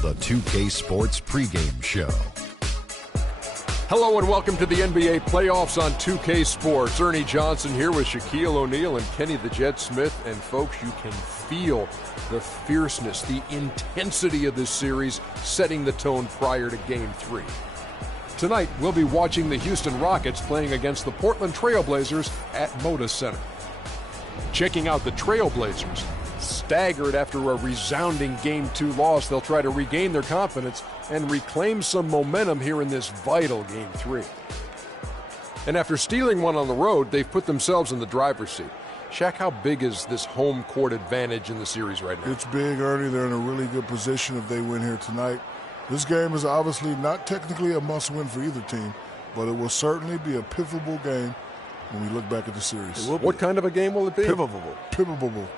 the 2K Sports pregame show. Hello and welcome to the NBA playoffs on 2K Sports. Ernie Johnson here with Shaquille O'Neal and Kenny the Jet Smith. And folks, you can feel the fierceness, the intensity of this series setting the tone prior to Game 3. Tonight, we'll be watching the Houston Rockets playing against the Portland Trail Blazers at Moda Center. Checking out the Trail Blazers. Staggered after a resounding Game 2 loss, they'll try to regain their confidence and reclaim some momentum here in this vital Game 3. And after stealing one on the road, they've put themselves in the driver's seat. Shaq, how big is this home court advantage in the series right now? It's big, Ernie. They're in a really good position if they win here tonight. This game is obviously not technically a must-win for either team, but it will certainly be a pivotal game when we look back at the series. What kind of a game will it be? Pivotal.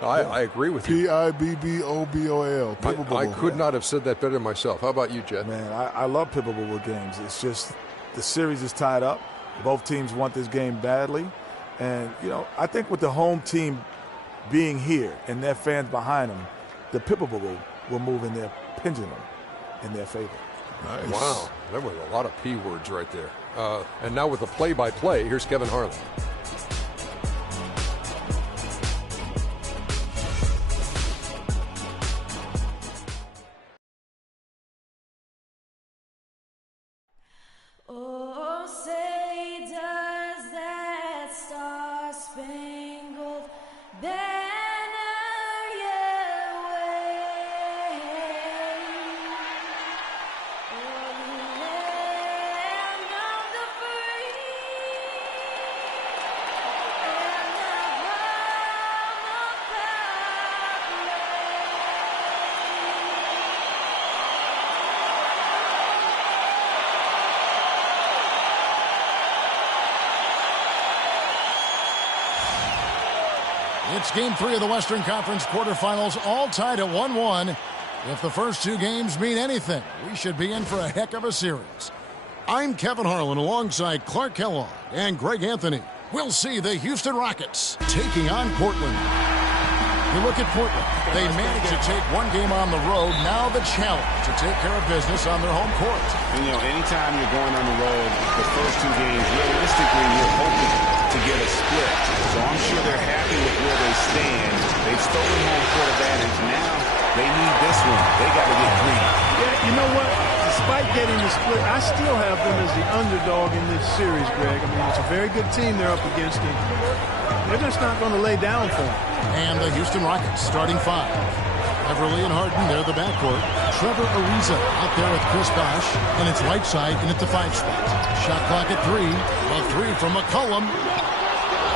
I agree with you. P-I-B-B-O-B-O-L. Pivotal. I could not have said that better myself. How about you, Jet? Man, I love pivotal games. It's just the series is tied up. Both teams want this game badly. And, I think with the home team being here and their fans behind them, the pivotal will move in their pendulum in their favor. Nice. Wow, there was a lot of P words right there. And now with the play-by-play, here's Kevin Harlan. Oh, say does that star-spangled banner yet wave o'er the land of the free and the home of It's Game 3 of the Western Conference quarterfinals, all tied at 1-1. If the first two games mean anything, we should be in for a heck of a series. I'm Kevin Harlan alongside Clark Kellogg and Greg Anthony. We'll see the Houston Rockets taking on Portland. You look at Portland. They managed to take one game on the road. Now the challenge to take care of business on their home court. Anytime you're going on the road, the first two games, realistically, you're hoping to get a split. So I'm sure they're happy with where they stand. They've stolen home court advantage. Now they need this one. They got to get greedy. Yeah, you know what? Despite getting the split, I still have them as the underdog in this series, Greg. I mean, it's a very good team they're up against, and they're just not going to lay down for them. And the Houston Rockets starting five. Beverly and Harden, they're the backcourt. Trevor Ariza out there with Chris Bosh, and it's Whiteside in at the 5 spot. Shot clock at 3. A 3 from McCollum.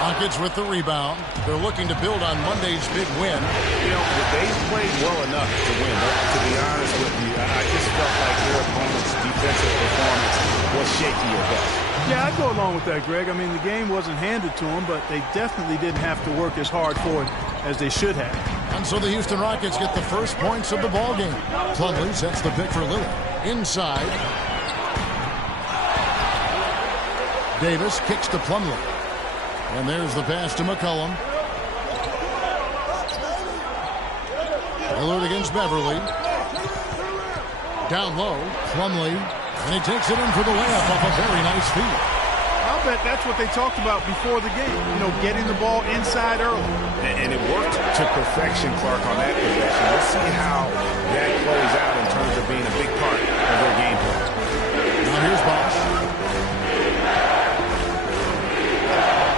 Rockets with the rebound. They're looking to build on Monday's big win. They played well enough to win, but to be honest with you, I just felt like their opponent's defensive performance was shaky at best. Yeah, I'd go along with that, Greg. I mean, the game wasn't handed to them, but they definitely didn't have to work as hard for it as they should have. And so the Houston Rockets get the first points of the ballgame. Plumlee sets the pick for Lillard. Inside. Davis kicks to Plumlee. And there's the pass to McCollum. Lillard against Beverly. Down low, Plumlee. And he takes it in for the layup off a very nice feed. I'll bet that's what they talked about before the game. Getting the ball inside early. And it worked to perfection, Clark, on that possession. We'll see how that plays out in terms of being a big part of their game plan. Now here's Bosh.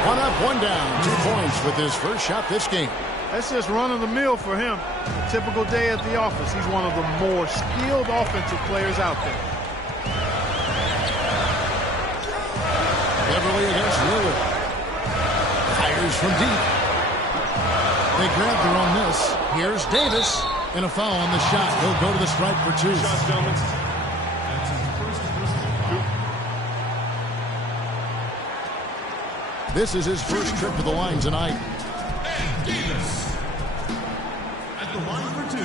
One up, one down. 2 points with his first shot this game. That's just run-of-the-mill for him. A typical day at the office. He's one of the more skilled offensive players out there. Beverly against Lillard. Fires from deep. They grab their own miss. Here's Davis. And a foul on the shot. He'll go to the stripe for 2. This is his first trip to the line tonight. Davis at the line for 2.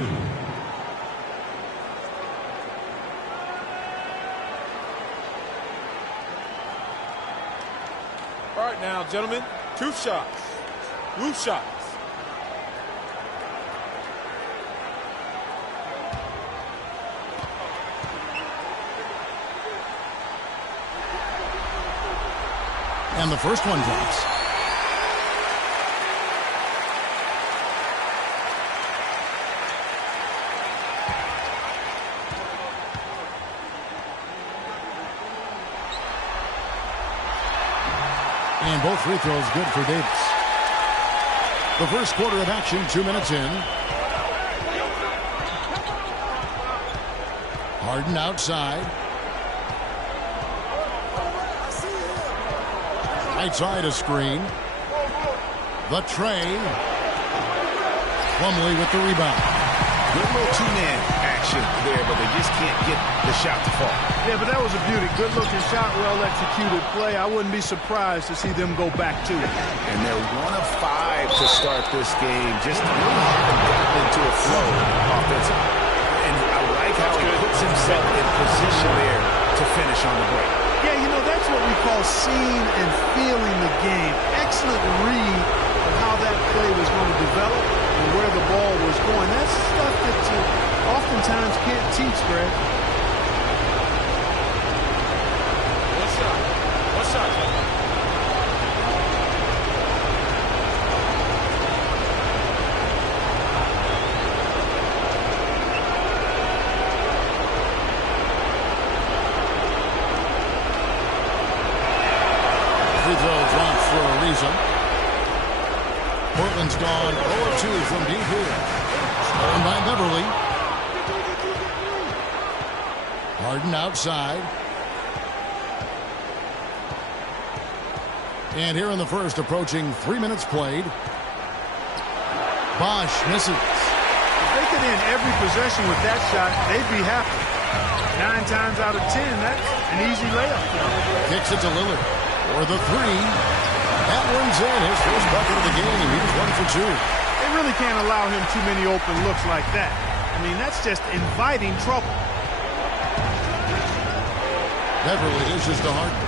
All right now, gentlemen, 2 shots. Roof shots. And the first one drops. And both free throws good for Davis. The first quarter of action, 2 minutes in. Harden outside. Right side a screen. The tray. Plumlee with the rebound. Good little two-man action there, but they just can't get the shot to fall. Yeah, but that was a beauty. Good-looking shot, well-executed play. I wouldn't be surprised to see them go back to it. And they're 1 of 5 to start this game. Just really haven't gotten into a flow offensively. And I like how he puts himself in position there to finish on the break. Yeah, you know, that's what we call seeing and feeling the game. Excellent read of how that play was going to develop and where the ball was going. That's stuff that you oftentimes can't teach, Greg. One shot. Free throw drops for a reason. Portland's gone 0-2 from deep here. Stolen by Beverly. Harden outside. And here in the first, approaching 3 minutes played. Bosch misses. If they could end every possession with that shot, they'd be happy. 9 times out of 10, that's an easy layup. Kicks it to Lillard for the three. That one's in. His first bucket of the game. He was 1 for 2. They really can't allow him too many open looks like that. I mean, that's just inviting trouble. Beverly dishes to Harden.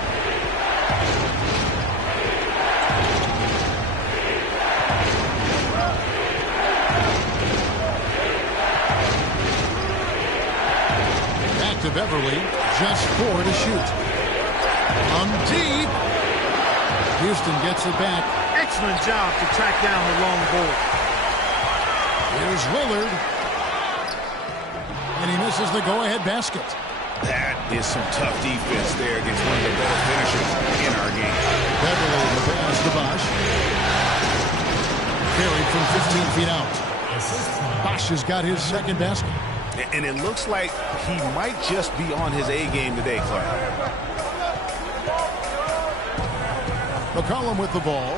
Back to Beverly. Just 4 to shoot. From deep. Houston gets it back. Excellent job to track down the long ball. Here's Lillard. And he misses the go-ahead basket. That is some tough defense there against one of the better finishers in our game. Beverly the pass to Bosch. Carried from 15 feet out. Bosch has got his second basket. And it looks like he might just be on his A game today, Clark. McCollum with the ball.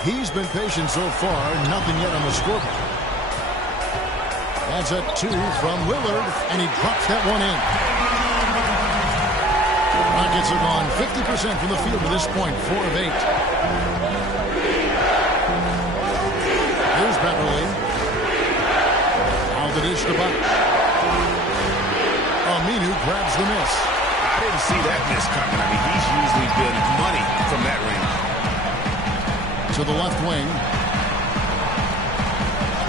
He's been patient so far. Nothing yet on the scoreboard. That's a 2 from Lillard, and he drops that one in. Rockets have gone 50% from the field to this point, 4 of 8. Here's Beverly. Now the dish to Buck. Aminu grabs the miss. I didn't see that miss coming. I mean, he's usually been money from that range. To the left wing.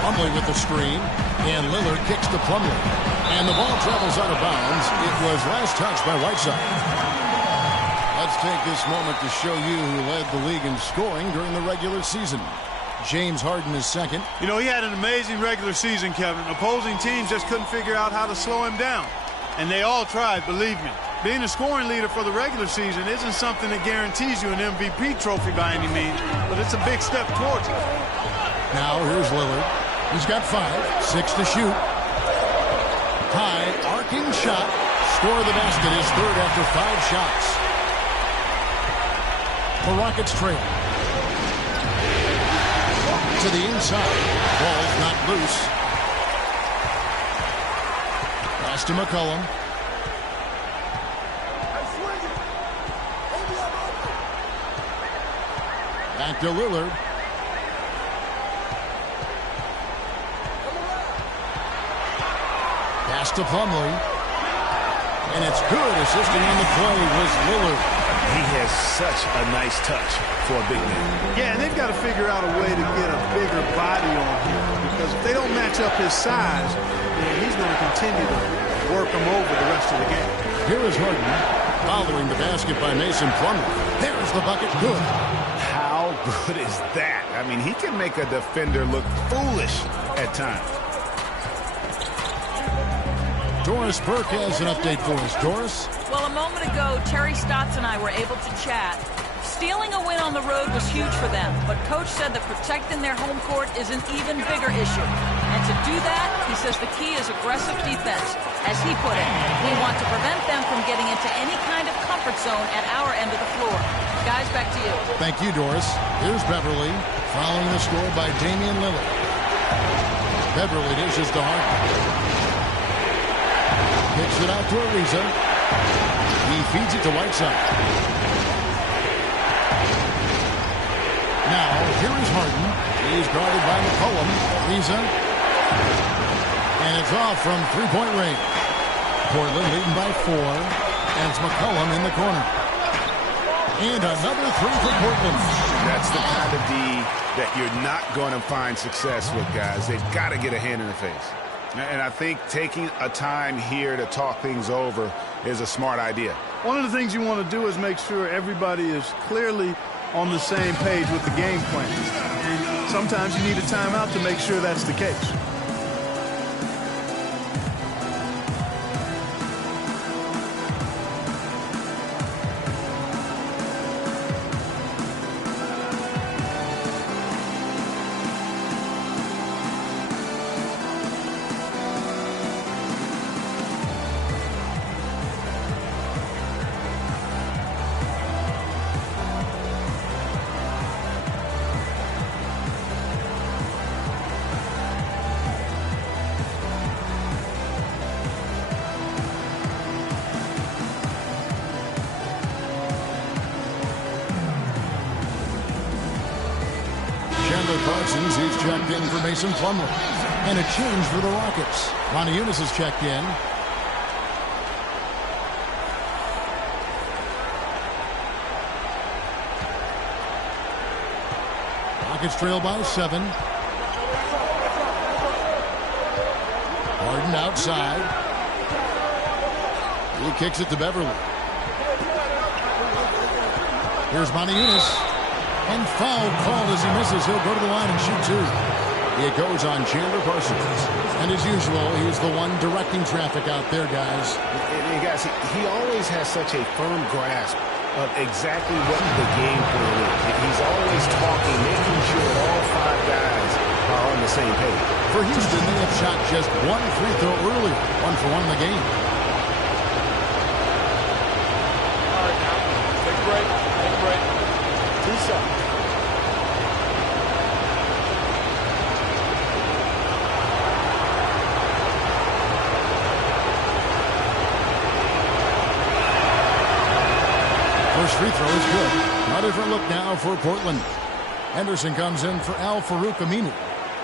Plumlee with the screen. And Lillard kicks to Plumlee. And the ball travels out of bounds. It was last touched by Whiteside. Let's take this moment to show you who led the league in scoring during the regular season. James Harden is second. You know, he had an amazing regular season, Kevin. Opposing teams just couldn't figure out how to slow him down. And they all tried, believe me. Being a scoring leader for the regular season isn't something that guarantees you an MVP trophy by any means, but it's a big step towards it. Now here's Lillard. He's got 5, 6 to shoot. High, arcing shot. Score of the basket is third after 5 shots. The Rockets trail. To the inside. Ball's not loose. Pass to McCollum. Back to Lillard. Pass to Plumlee. And it's good. Assisting on the play was Lillard. He has such a nice touch for a big man. Yeah, and they've got to figure out a way to get a bigger body on him, because if they don't match up his size, then he's going to continue to work him over the rest of the game. Here is Harden. following the basket by Mason Plumlee. There's the bucket. Good. How good is that? I mean, he can make a defender look foolish at times. Doris Burke has an update for us. Doris? Well, a moment ago, Terry Stotts and I were able to chat. Stealing a win on the road was huge for them, but Coach said that protecting their home court is an even bigger issue. And to do that, he says the key is aggressive defense. As he put it, we want to prevent them from getting into any kind of comfort zone at our end of the floor. Guys, back to you. Thank you, Doris. Here's Beverly, following the score by Damian Lillard. Beverly dishes to Harden. Kicks it out to Ariza. He feeds it to Whiteside. Now, here is Harden. He's guarded by McCollum. Ariza. And it's off from three-point range. Portland leading by 4. And it's McCollum in the corner. And another three for Portland. That's the kind of D that you're not going to find success with, guys. They've got to get a hand in the face. And I think taking a time here to talk things over is a smart idea. One of the things you want to do is make sure everybody is clearly on the same page with the game plan. And sometimes you need a timeout to make sure that's the case. Parsons is checked in for Mason Plumlee. And a change for the Rockets. Ronnie Eunice is checked in. Rockets trail by 7. Harden outside. He kicks it to Beverly. Here's Monty Eunice. And foul called as he misses. He'll go to the line and shoot 2. It goes on Chandler Parsons. And as usual, he's the one directing traffic out there, guys. And guys, he always has such a firm grasp of exactly what the game plan is. He's always talking, making sure that all 5 guys are on the same page. For Houston, they have shot just 1 free throw earlier. 1 for 1 in the game. All right, now, take a break. Take a break. 2 shots. First free throw is good. A different look now for Portland. Henderson comes in for Al-Farouq Aminu.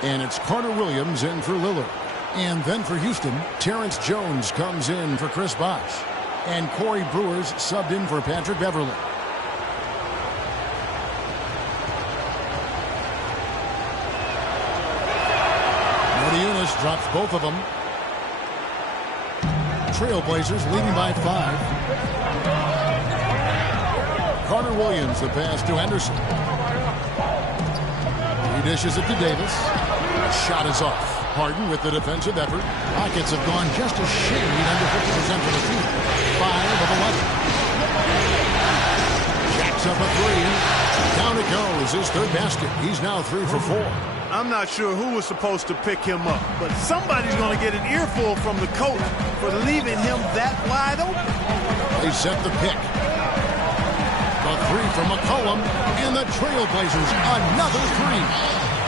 And it's Carter Williams in for Lillard. And then for Houston, Terrence Jones comes in for Chris Bosh. And Corey Brewers subbed in for Patrick Beverly. Eunice drops both of them. Trailblazers leading by 5. Carter Williams, the pass to Henderson. He dishes it to Davis. Shot is off. Harden with the defensive effort. Rockets have gone just a shade under 50% for the field. 5 of 11. Jacks up a 3. Down it goes. His third basket. He's now 3 for 4. I'm not sure who was supposed to pick him up, but somebody's going to get an earful from the coach for leaving him that wide open. They set the pick. The 3 from McCollum, and the Trailblazers another 3.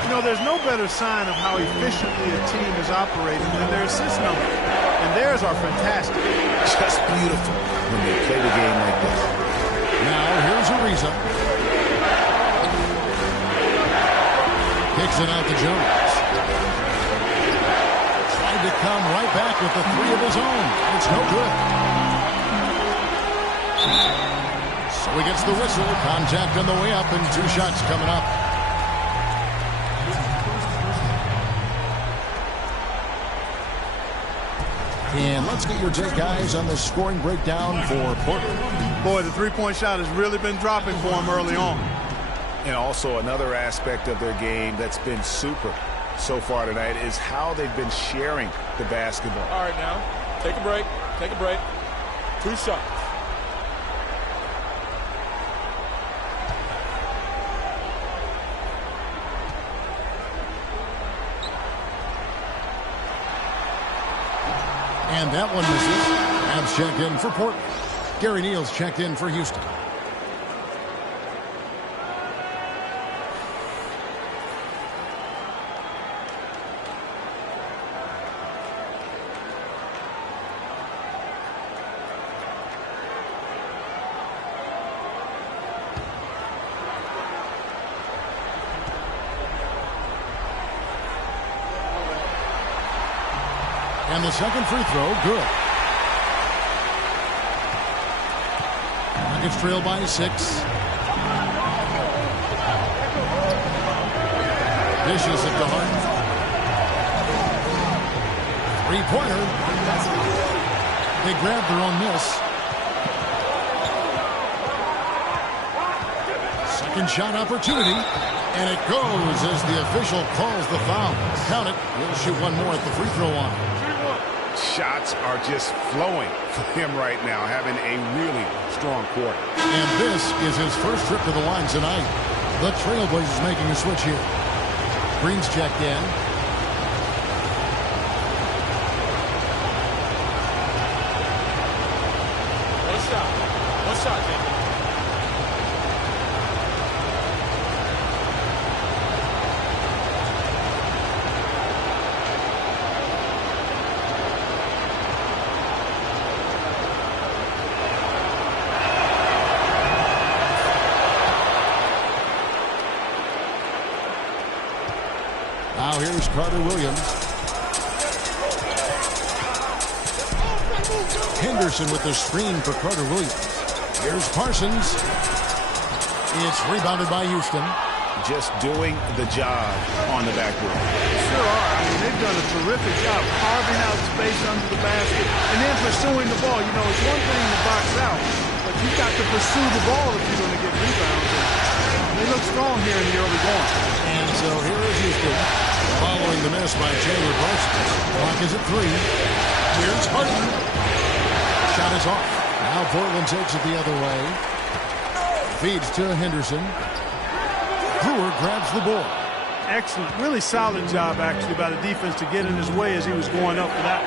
You know, there's no better sign of how efficiently a team is operating than their assist numbers. And theirs are fantastic. Just beautiful when they play the game like this. Now here's Ariza. Kicks it out to Jones. Tried to come right back with the 3 of his own. It's no good. So he gets the whistle. Contact on the way up and 2 shots coming up. And let's get your take, guys, on the scoring breakdown for Portland. Boy, the three-point shot has really been dropping for them early on. And also another aspect of their game that's been super so far tonight is how they've been sharing the basketball. All right, now, take a break. Take a break. 2 shots. And that one misses. Avs checked in for Portland. Gary Neal's checked in for Houston. And the second free throw, good. Nuggets trail by 6. Dishes it to Harden. Three-pointer. They grabbed their own miss. Second shot opportunity. And it goes as the official calls the foul. Count it. He'll shoot one more at the free throw line. Shots are just flowing for him right now, having a really strong quarter. And this is his first trip to the line tonight. The Trailblazers making a switch here. Green's checked in. One shot, Jamie. Now here's Carter Williams. Henderson with the screen for Carter Williams. Here's Parsons. It's rebounded by Houston. Just doing the job on the backboard. Sure are. I mean, they've done a terrific job carving out space under the basket and then pursuing the ball. You know, it's one thing to box out, but you've got to pursue the ball if you're going to get rebounds. And they look strong here in the early going. And so here is Houston, following the miss by Chandler Parsons. Clock is at 3. Here's Harden. Shot is off. Now Portland takes it the other way. Feeds to Henderson. Brewer grabs the ball. Excellent. Really solid job, actually, by the defense to get in his way as he was going up for that.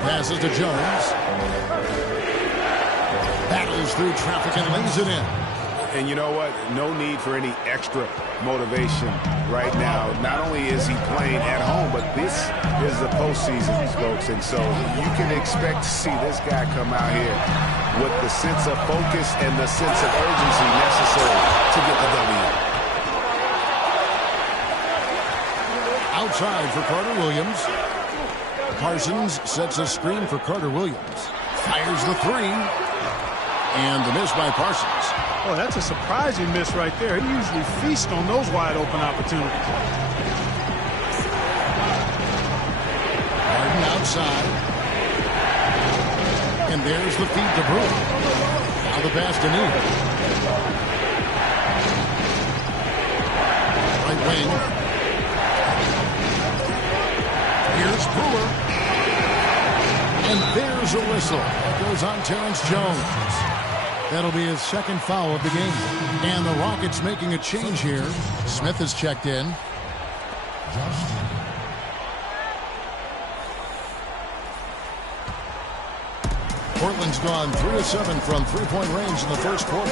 Passes to Jones. Battles through traffic and lays it in. And you know what? No need for any extra motivation right now. Not only is he playing at home, but this is the postseason, folks. And so you can expect to see this guy come out here with the sense of focus and the sense of urgency necessary to get the W. Outside for Carter Williams. Parsons sets a screen for Carter Williams. Fires the 3. And the miss by Parsons. Oh, that's a surprising miss right there. He usually feasts on those wide open opportunities. Harden outside. And there's the feed to Brewer. Now the pass to Neal. Right wing. Here's Brewer. And there's a whistle. It goes on Terrence Jones. That'll be his second foul of the game. And the Rockets making a change here. Smith is checked in. Portland's gone 3 of 7 from three-point range in the first quarter.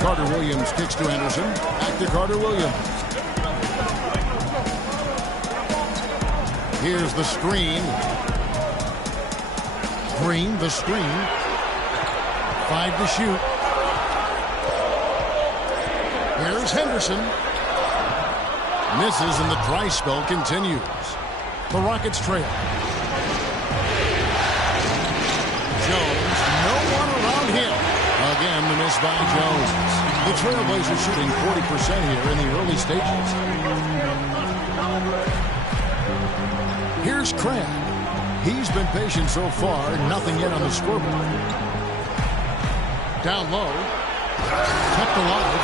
Carter Williams kicks to Henderson. Back to Carter Williams. Here's the screen. Green, the screen. 5 to shoot. Here's Henderson. Misses and the dry spell continues. The Rockets trail. Jones, no one around him. Again, the miss by Jones. The Trailblazers shooting 40% here in the early stages. Here's Crabb. He's been patient so far, nothing yet on the scoreboard. Down low. Kept alive.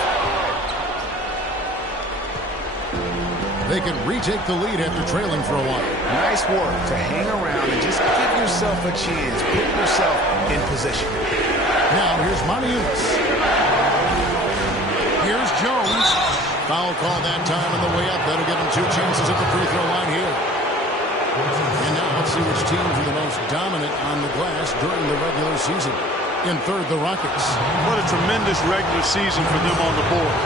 They can retake the lead after trailing for a while. Nice work to hang around and just give yourself a chance. Put yourself in position. Now here's Moniunas. Here's Jones. Foul call that time on the way up. That'll give him 2 chances at the free throw line here. And now let's see which teams are the most dominant on the glass during the regular season. In third, the Rockets. What a tremendous regular season for them on the board.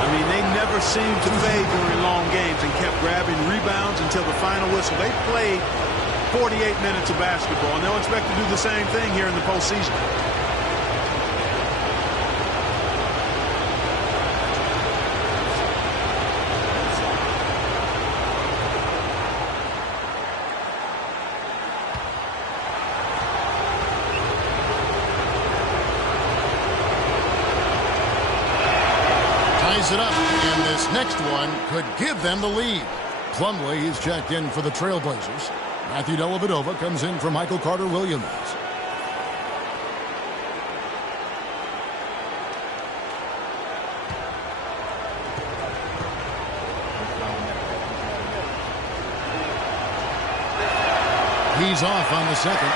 I mean, they never seemed to fade during long games and kept grabbing rebounds until the final whistle. They played 48 minutes of basketball, and they'll expect to do the same thing here in the postseason. It up, and this next one could give them the lead. Plumlee is checked in for the Trailblazers. Matthew Dellavedova comes in for Michael Carter-Williams. He's off on the second.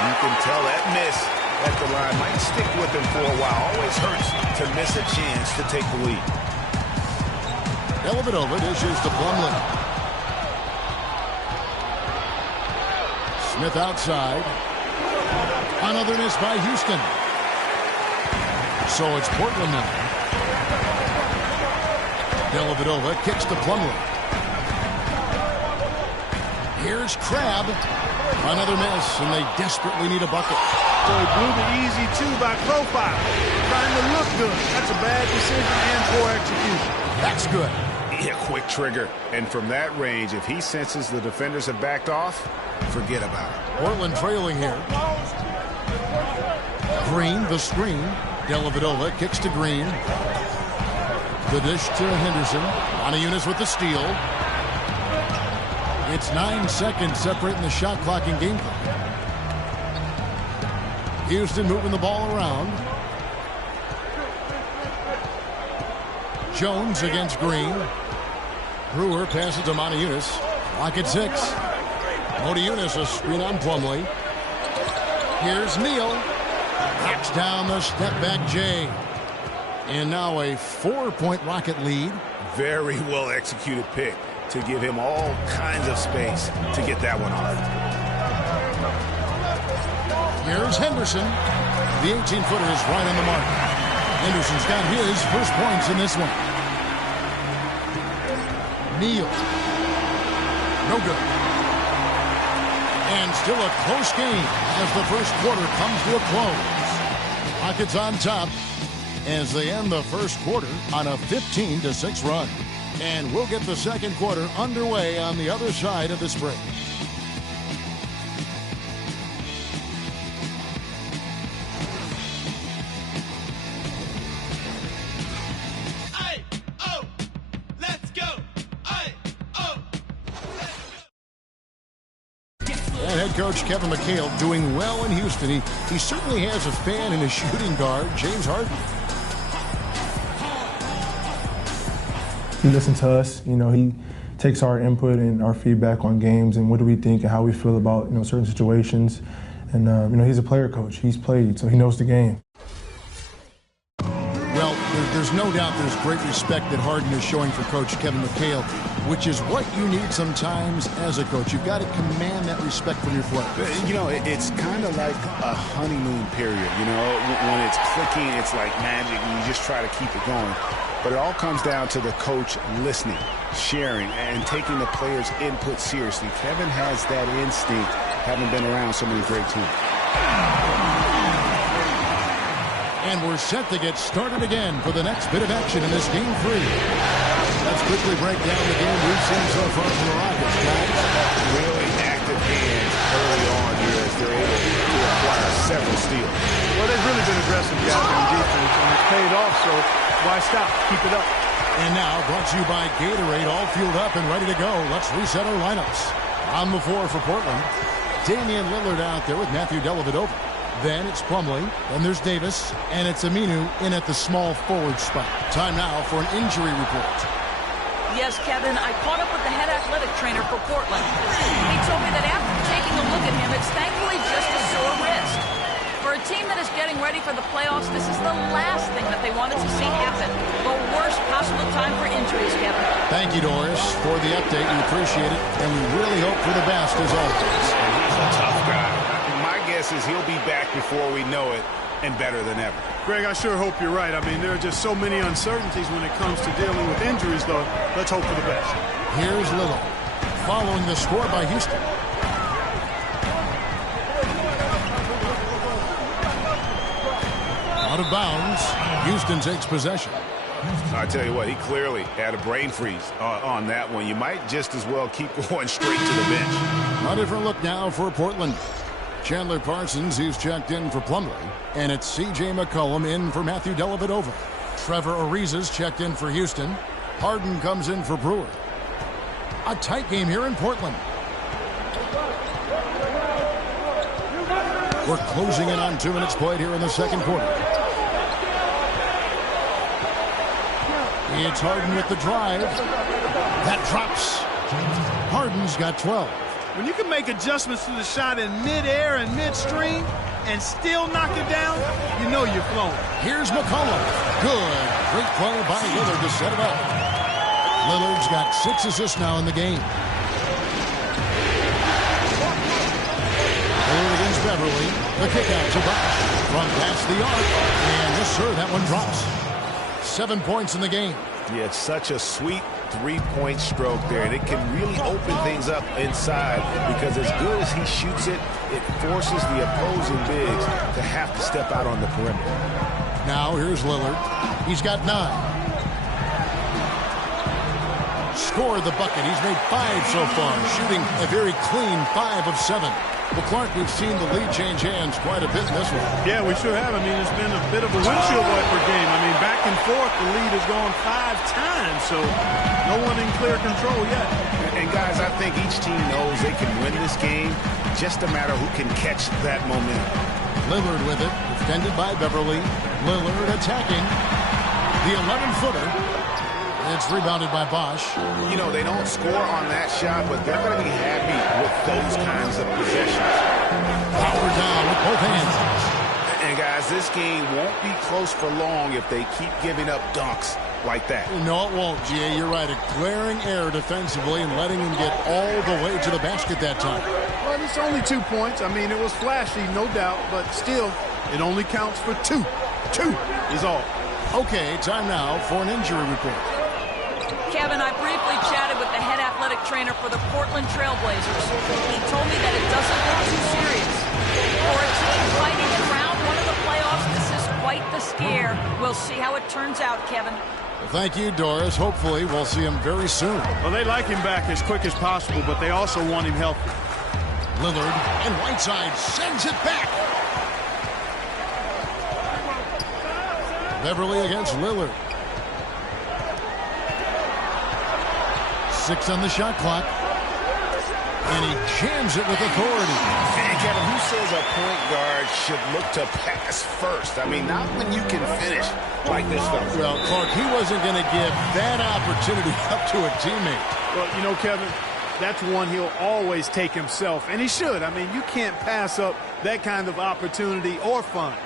You can tell that miss at the line might stick with him for a while. Always hurts to miss a chance to take the lead. Dellavedova dishes to Plumlee. Smith outside. Another miss by Houston. So it's Portland now. Dellavedova kicks to Plumlee. Here's Crabb. Another miss, and they desperately need a bucket. So he blew the easy 2 by profile. Trying to look good. That's a bad decision and poor execution. That's good. Yeah, quick trigger. And from that range, if he senses the defenders have backed off, forget about it. Portland trailing here. Green, the screen. Dellavedova kicks to Green. The dish to Henderson. Moniunas with the steal. It's 9 seconds separating the shot clock and game clock. Houston moving the ball around. Jones against Green. Brewer passes to Moniunas. Clock at 6. Moniunas a screen on Plumlee. Here's Neal. Knocks down the step back Jay. And now a 4-point Rocket lead. Very well executed pick to give him all kinds of space to get that one off. Here's Henderson. The 18-footer is right on the mark. Henderson's got his first points in this one. Neal. No good. And still a close game as the first quarter comes to a close. Rockets on top as they end the first quarter on a 15-6 run. And we'll get the second quarter underway on the other side of this break. Head coach Kevin McHale doing well in Houston. He certainly has a fan in his shooting guard, James Harden. He listens to us. You know, he takes our input and our feedback on games and what do we think and how we feel about, you know, certain situations. And, you know, he's a player coach. He's played, so he knows the game. Well, there's no doubt there's great respect that Harden is showing for Coach Kevin McHale, which is what you need sometimes as a coach. You've got to command that respect from your players. You know, it's kind of like a honeymoon period. You know, when it's clicking, it's like magic, and you just try to keep it going. But it all comes down to the coach listening, sharing, and taking the players' input seriously. Kevin has that instinct, having been around so many great teams. And we're set to get started again for the next bit of action in this Game 3. Let's quickly break down the game we've seen so far from the Rockets, guys. Really active hands early on here as they're able to acquire several steals. Well, they've really been aggressive guys on defense, and it's paid off, so why stop? Keep it up. And now, brought to you by Gatorade, all fueled up and ready to go. Let's reset our lineups. On the floor for Portland, Damian Lillard out there with Matthew Dellavedova. Then it's Plumlee, then there's Davis, and it's Aminu in at the small forward spot. Time now for an injury report. Yes, Kevin, I caught up with the head athletic trainer for Portland. He told me that after taking a look at him, it's thankfully just a sore wrist. For a team that is getting ready for the playoffs, this is the last thing that they wanted to see happen. The worst possible time for injuries, Kevin. Thank you, Doris, for the update. We appreciate it, and we really hope for the best as always. He's a tough guy. My guess is he'll be back before we know it, and better than ever. Greg, I sure hope you're right. I mean, there are just so many uncertainties when it comes to dealing with injuries, though. Let's hope for the best. Here's Lillard, following the score by Houston. Out of bounds, Houston takes possession. I tell you what, he clearly had a brain freeze on that one. You might just as well keep going straight to the bench. A different look now for Portland. Chandler Parsons, he's checked in for Plumlee, and it's C.J. McCollum in for Matthew Dellavedova. Trevor Ariza's checked in for Houston. Harden comes in for Brewer. A tight game here in Portland. We're closing in on 2 minutes played here in the second quarter. It's Harden with the drive. That drops. Harden's got 12. When you can make adjustments to the shot in midair and midstream and still knock it down, you know you're flowing. Here's McCollum. Good. Great play by Lillard to set it up. Lillard's got 6 assists now in the game. Lillard against Beverly. The kick out to Bosh. From past the arc. And yes, sir, that one drops. 7 points in the game. Yeah, it's such a sweet three-point stroke there, and it can really open things up inside because as good as he shoots it, it forces the opposing bigs to have to step out on the perimeter. Now here's Lillard. He's got 9. Scored the bucket. He's made 5 so far, shooting a very clean 5 of 7. Well, Clark, we've seen the lead change hands quite a bit in this one. Yeah, we sure have. I mean, it's been a bit of a windshield wiper game. I mean, back and forth, the lead has gone 5 times, so no one in clear control yet. And, guys, I think each team knows they can win this game, just a matter who can catch that momentum. Lillard with it, defended by Beverly. Lillard attacking the 11-footer. It's rebounded by Bosh. You know, they don't score on that shot, but they're going to be happy with those kinds of possessions. Power down with both hands. And, guys, this game won't be close for long if they keep giving up dunks like that. No, it won't, G.A. You're right. A glaring error defensively and letting him get all the way to the basket that time. Well, it's only 2 points. I mean, it was flashy, no doubt, but still, it only counts for 2. 2 is all. Okay, time now for an injury report. Kevin, I briefly chatted with the head athletic trainer for the Portland Trailblazers. He told me that it doesn't look too serious. For a team fighting in round 1 of the playoffs, this is quite the scare. We'll see how it turns out, Kevin. Well, thank you, Doris. Hopefully, we'll see him very soon. Well, they like him back as quick as possible, but they also want him healthy. Lillard and Whiteside sends it back. Beverly against Lillard. 6 on the shot clock. And he jams it with authority. And Kevin, who says a point guard should look to pass first? I mean, not when you can finish like this fella. Well, Clark, he wasn't going to give that opportunity up to a teammate. Well, you know, Kevin, that's one he'll always take himself, and he should. I mean, you can't pass up that kind of opportunity or fun.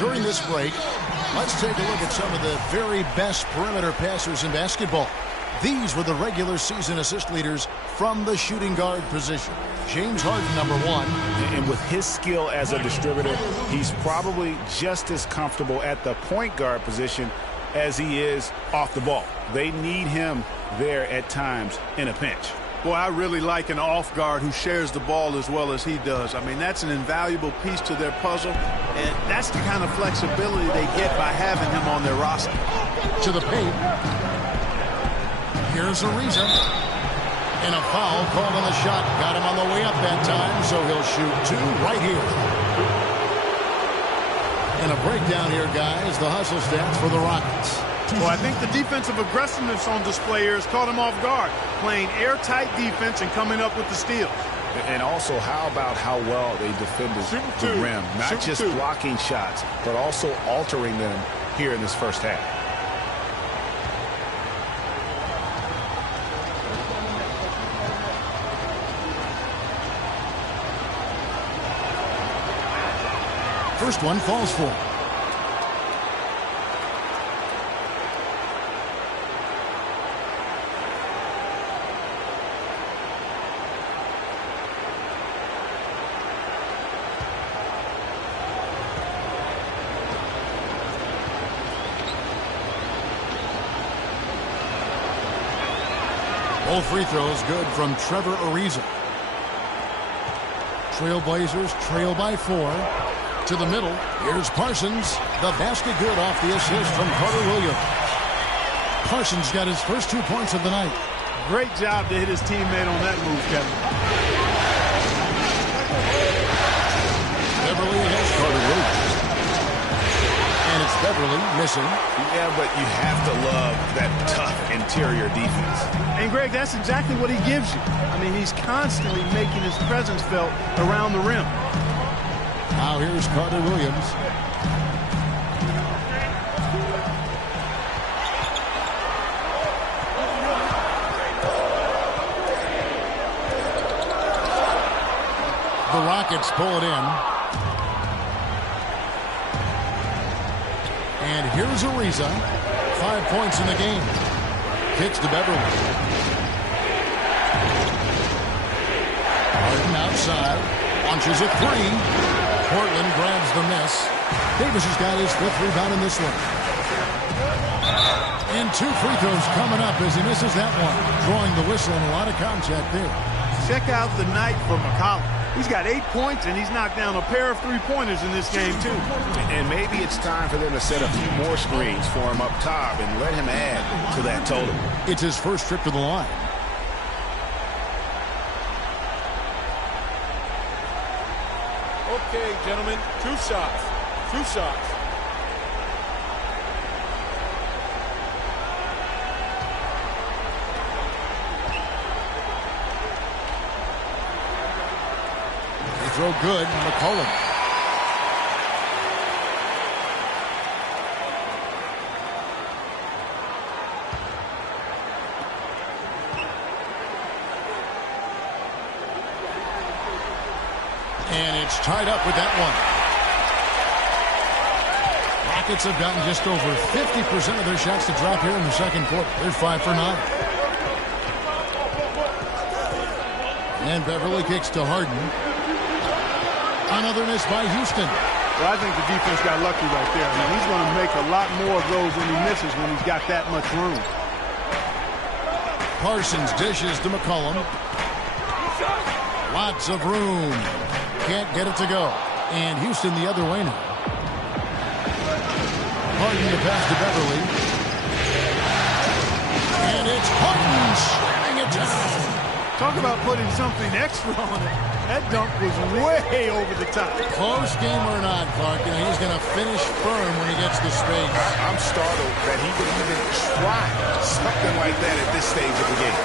During this break, let's take a look at some of the very best perimeter passers in basketball. These were the regular season assist leaders from the shooting guard position. James Harden, number 1. And with his skill as a distributor, he's probably just as comfortable at the point guard position as he is off the ball. They need him there at times in a pinch. Boy, I really like an off guard who shares the ball as well as he does. I mean, that's an invaluable piece to their puzzle, and that's the kind of flexibility they get by having him on their roster. To the paint. Here's Ariza. And a foul called on the shot. Got him on the way up that time, so he'll shoot 2 right here. And a breakdown here, guys. The hustle stats for the Rockets. Well, I think the defensive aggressiveness on display here has caught him off guard, playing airtight defense and coming up with the steal. And also, how about how well they defended the rim? Not just blocking shots, but also altering them here in this first half. First one falls for. Both free throws good from Trevor Ariza. Trailblazers trail by 4. To the middle. Here's Parsons. The basket good off the assist from Carter Williams. Parsons got his first 2 points of the night. Great job to hit his teammate on that move, Kevin. Beverly against Carter Williams. And it's Beverly missing. Yeah, but you have to love that tough interior defense. And, Greg, that's exactly what he gives you. I mean, he's constantly making his presence felt around the rim. Now here's Carter Williams. The Rockets pull it in. And here's Ariza. 5 points in the game. Kicks to Beverly. Harden outside. Launches a 3. Portland grabs the miss. Davis has got his 5th rebound in this one. And 2 free throws coming up as he misses that one. Drawing the whistle and a lot of contact there. Check out the night for McCollum. He's got 8 points, and he's knocked down a pair of 3-pointers in this game, too. And maybe it's time for them to set a few more screens for him up top and let him add to that total. It's his first trip to the line. Okay, gentlemen, 2 shots. 2 shots. They throw good. McCollum. And it's tied up with that one. Rockets have gotten just over 50% of their shots to drop here in the second quarter. They're 5 for 9. And Beverly kicks to Harden. Another miss by Houston. Well, I think the defense got lucky right there. I mean, he's going to make a lot more of those when he misses when he's got that much room. Parsons dishes to McCollum. Lots of room. Can't get it to go. And Houston the other way now. Harden to pass to Beverly. And it's Harden slamming it down. Talk about putting something extra on it. That dunk was way over the top. Close game or not, Clark, he's going to finish firm when he gets the space. I'm startled that he would even try something like that at this stage of the game.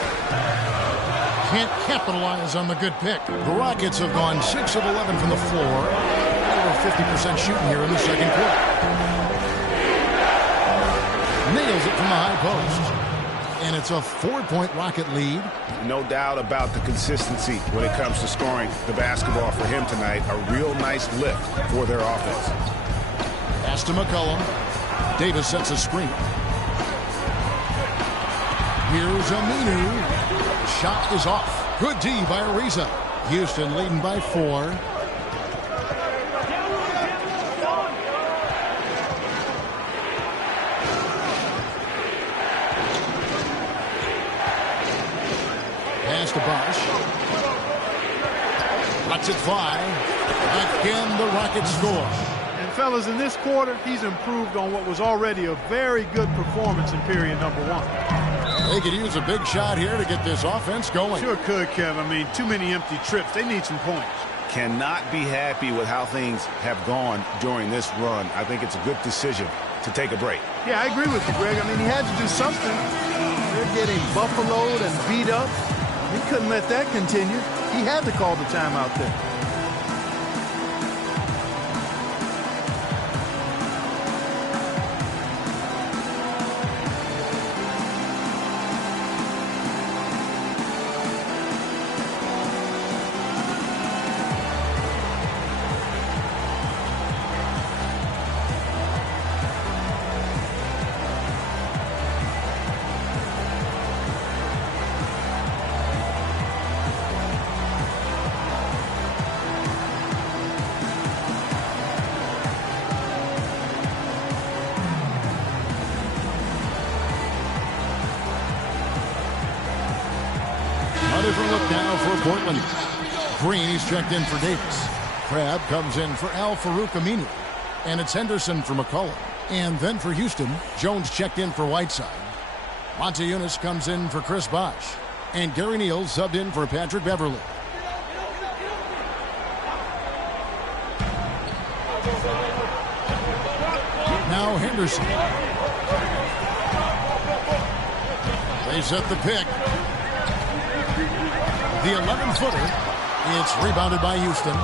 Can't capitalize on the good pick. The Rockets have gone 6 of 11 from the floor. Over 50% shooting here in the second quarter. Nails it from the high post. And it's a 4-point Rocket lead. No doubt about the consistency when it comes to scoring the basketball for him tonight. A real nice lift for their offense. Pass to McCollum. Davis sets a screen. Here's Aminu. Shot is off. Good D by Ariza. Houston leading by 4. Pass to Bosch. Lets it fly. Again, the Rockets score. And fellas, in this quarter, he's improved on what was already a very good performance in period number 1. They could use a big shot here to get this offense going. Sure could, Kev. I mean, too many empty trips. They need some points. Cannot be happy with how things have gone during this run. I think it's a good decision to take a break. Yeah, I agree with you, Greg. I mean, he had to do something. They're getting buffaloed and beat up. He couldn't let that continue. He had to call the timeout there. Different look now for Portland. Green, he's checked in for Davis. Crabbe comes in for Al-Farouq Aminu. And it's Henderson for McCollum. And then for Houston, Jones checked in for Whiteside. Montejunas comes in for Chris Bosh. And Gary Neal subbed in for Patrick Beverly. Now Henderson. They set the pick. The 11-footer. It's rebounded by Houston.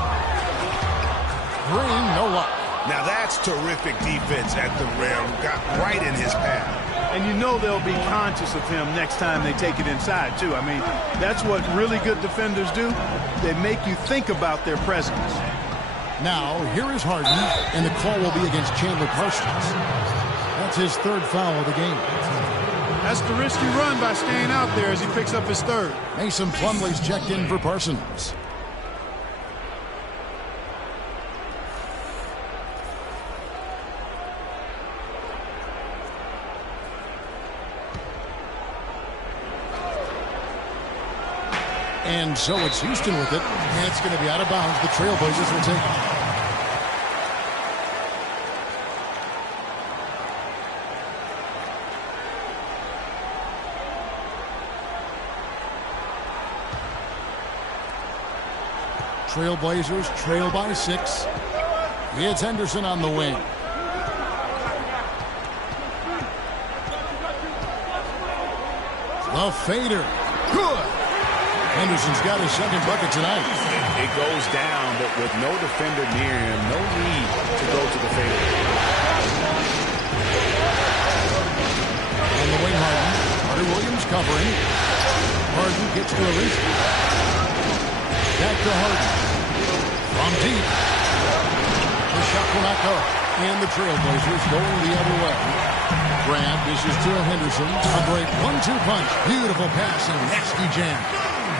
Green, no luck. Now that's terrific defense at the rim. Got right in his path. And you know they'll be conscious of him next time they take it inside, too. I mean, that's what really good defenders do. They make you think about their presence. Now, here is Harden, and the call will be against Chandler Parsons. That's his 3rd foul of the game. That's the risky run by staying out there as he picks up his 3rd. Mason Plumlee's checked in for Parsons. And so it's Houston with it, and it's going to be out of bounds. The Trailblazers will take it. Trailblazers trail by 6. It's Henderson on the wing. The fader. Good. Henderson's got his 2nd bucket tonight. It goes down, but with no defender near him, no need to go to the fader. On the wing, Harden. Carter Williams covering. Harden gets to Ariza. Back to Harden. From deep. The shot will not go. And the Trailblazers going the other way. Grant dishes to Henderson. A great 1-2 punch. Beautiful pass and nasty jam.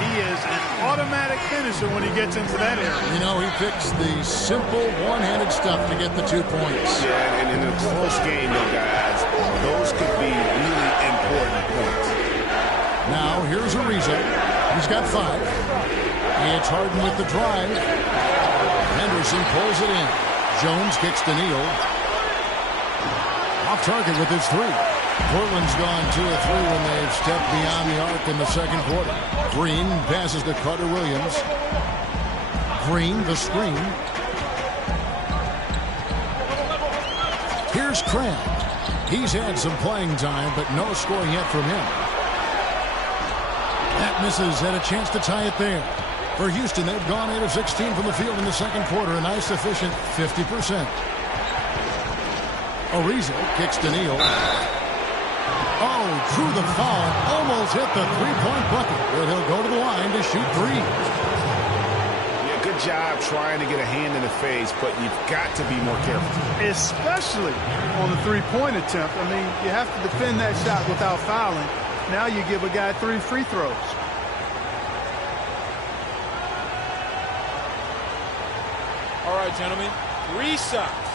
He is an automatic finisher when he gets into that area. You know, he picks the simple one-handed stuff to get the 2 points. Yeah, and in a close game, though, guys, those could be really important points. Now, here's Ariza. He's got 5. It's Harden with the drive. Henderson pulls it in. Jones kicks to Neal. Off target with his 3. Portland's gone 2 of 3 when they've stepped beyond the arc in the 2nd quarter. Green passes to Carter Williams. Green, the screen. Here's Crabbe. He's had some playing time, but no scoring yet from him. That misses. Had a chance to tie it there. For Houston, they've gone 8 of 16 from the field in the 2nd quarter. A nice, efficient 50%. Ariza kicks to Neal. Oh, drew the foul. Almost hit the 3-point bucket. But he'll go to the line to shoot 3. Yeah, good job trying to get a hand in the face, but you've got to be more careful. Especially on the three-point attempt. I mean, you have to defend that shot without fouling. Now you give a guy 3 free throws. All right, gentlemen. 3 shots.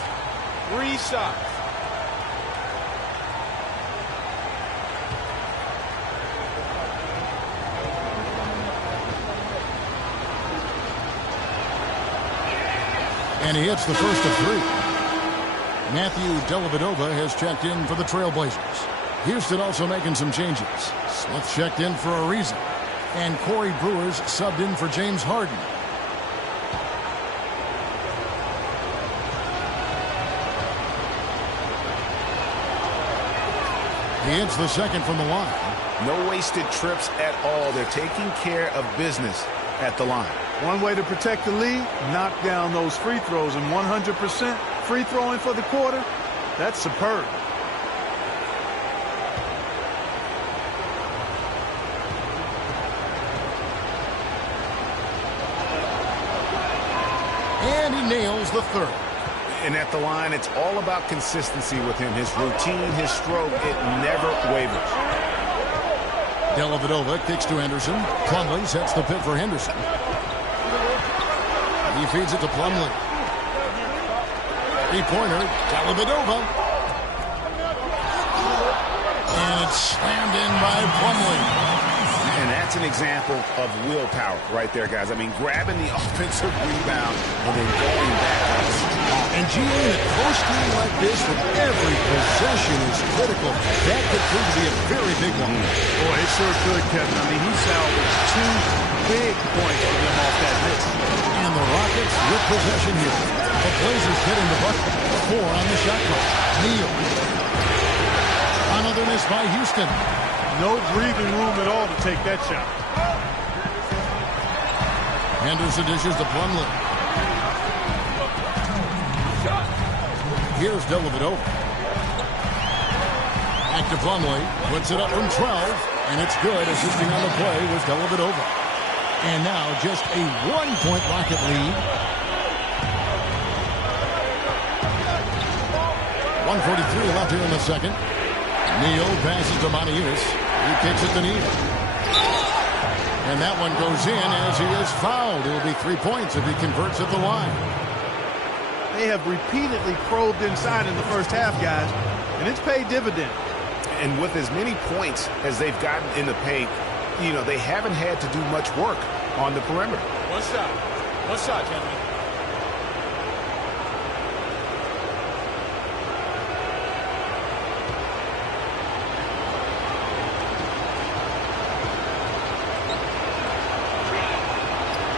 3 shots. And he hits the first of 3. Matthew Dellavedova has checked in for the Trailblazers. Houston also making some changes. Smith checked in for a reason. And Corey Brewers subbed in for James Harden. He hits the second from the line. No wasted trips at all. They're taking care of business at the line. One way to protect the lead, knock down those free throws, and 100% free throwing for the quarter, that's superb. And he nails the third. And at the line, it's all about consistency with him. His routine, his stroke, it never wavers. Dellavedova kicks to Henderson. Plumlee sets the pick for Henderson. He feeds it to Plumlee. 3-pointer, Dellavedova. And it's slammed in by Plumlee. And that's an example of willpower right there, guys. I mean, grabbing the offensive rebound and then going back. And G.A. in a close game like this with every possession is critical. That could prove to be a very big one. Boy, it sure could, Kevin. I mean, he salvaged 2 big points for them off that miss. And the Rockets with possession here. The Blazers getting the bucket. 4 on the shot clock. Neal. Another miss by Houston. No breathing room at all to take that shot. Henderson dishes to Plumlee. Here's Dellavedova. Back to Plumlee. Puts it up from 12. And it's good. Assisting on the play was Dellavedova. And now just a 1-point Rocket lead. 1:43 left here in the second. Neal passes to Moniunas. He kicks it to Neal. And that one goes in as he is fouled. It will be 3 points if he converts at the line. They have repeatedly probed inside in the first half, guys, and it's paid dividend. And with as many points as they've gotten in the paint, you know, they haven't had to do much work on the perimeter. 1 shot. 1 shot, gentlemen.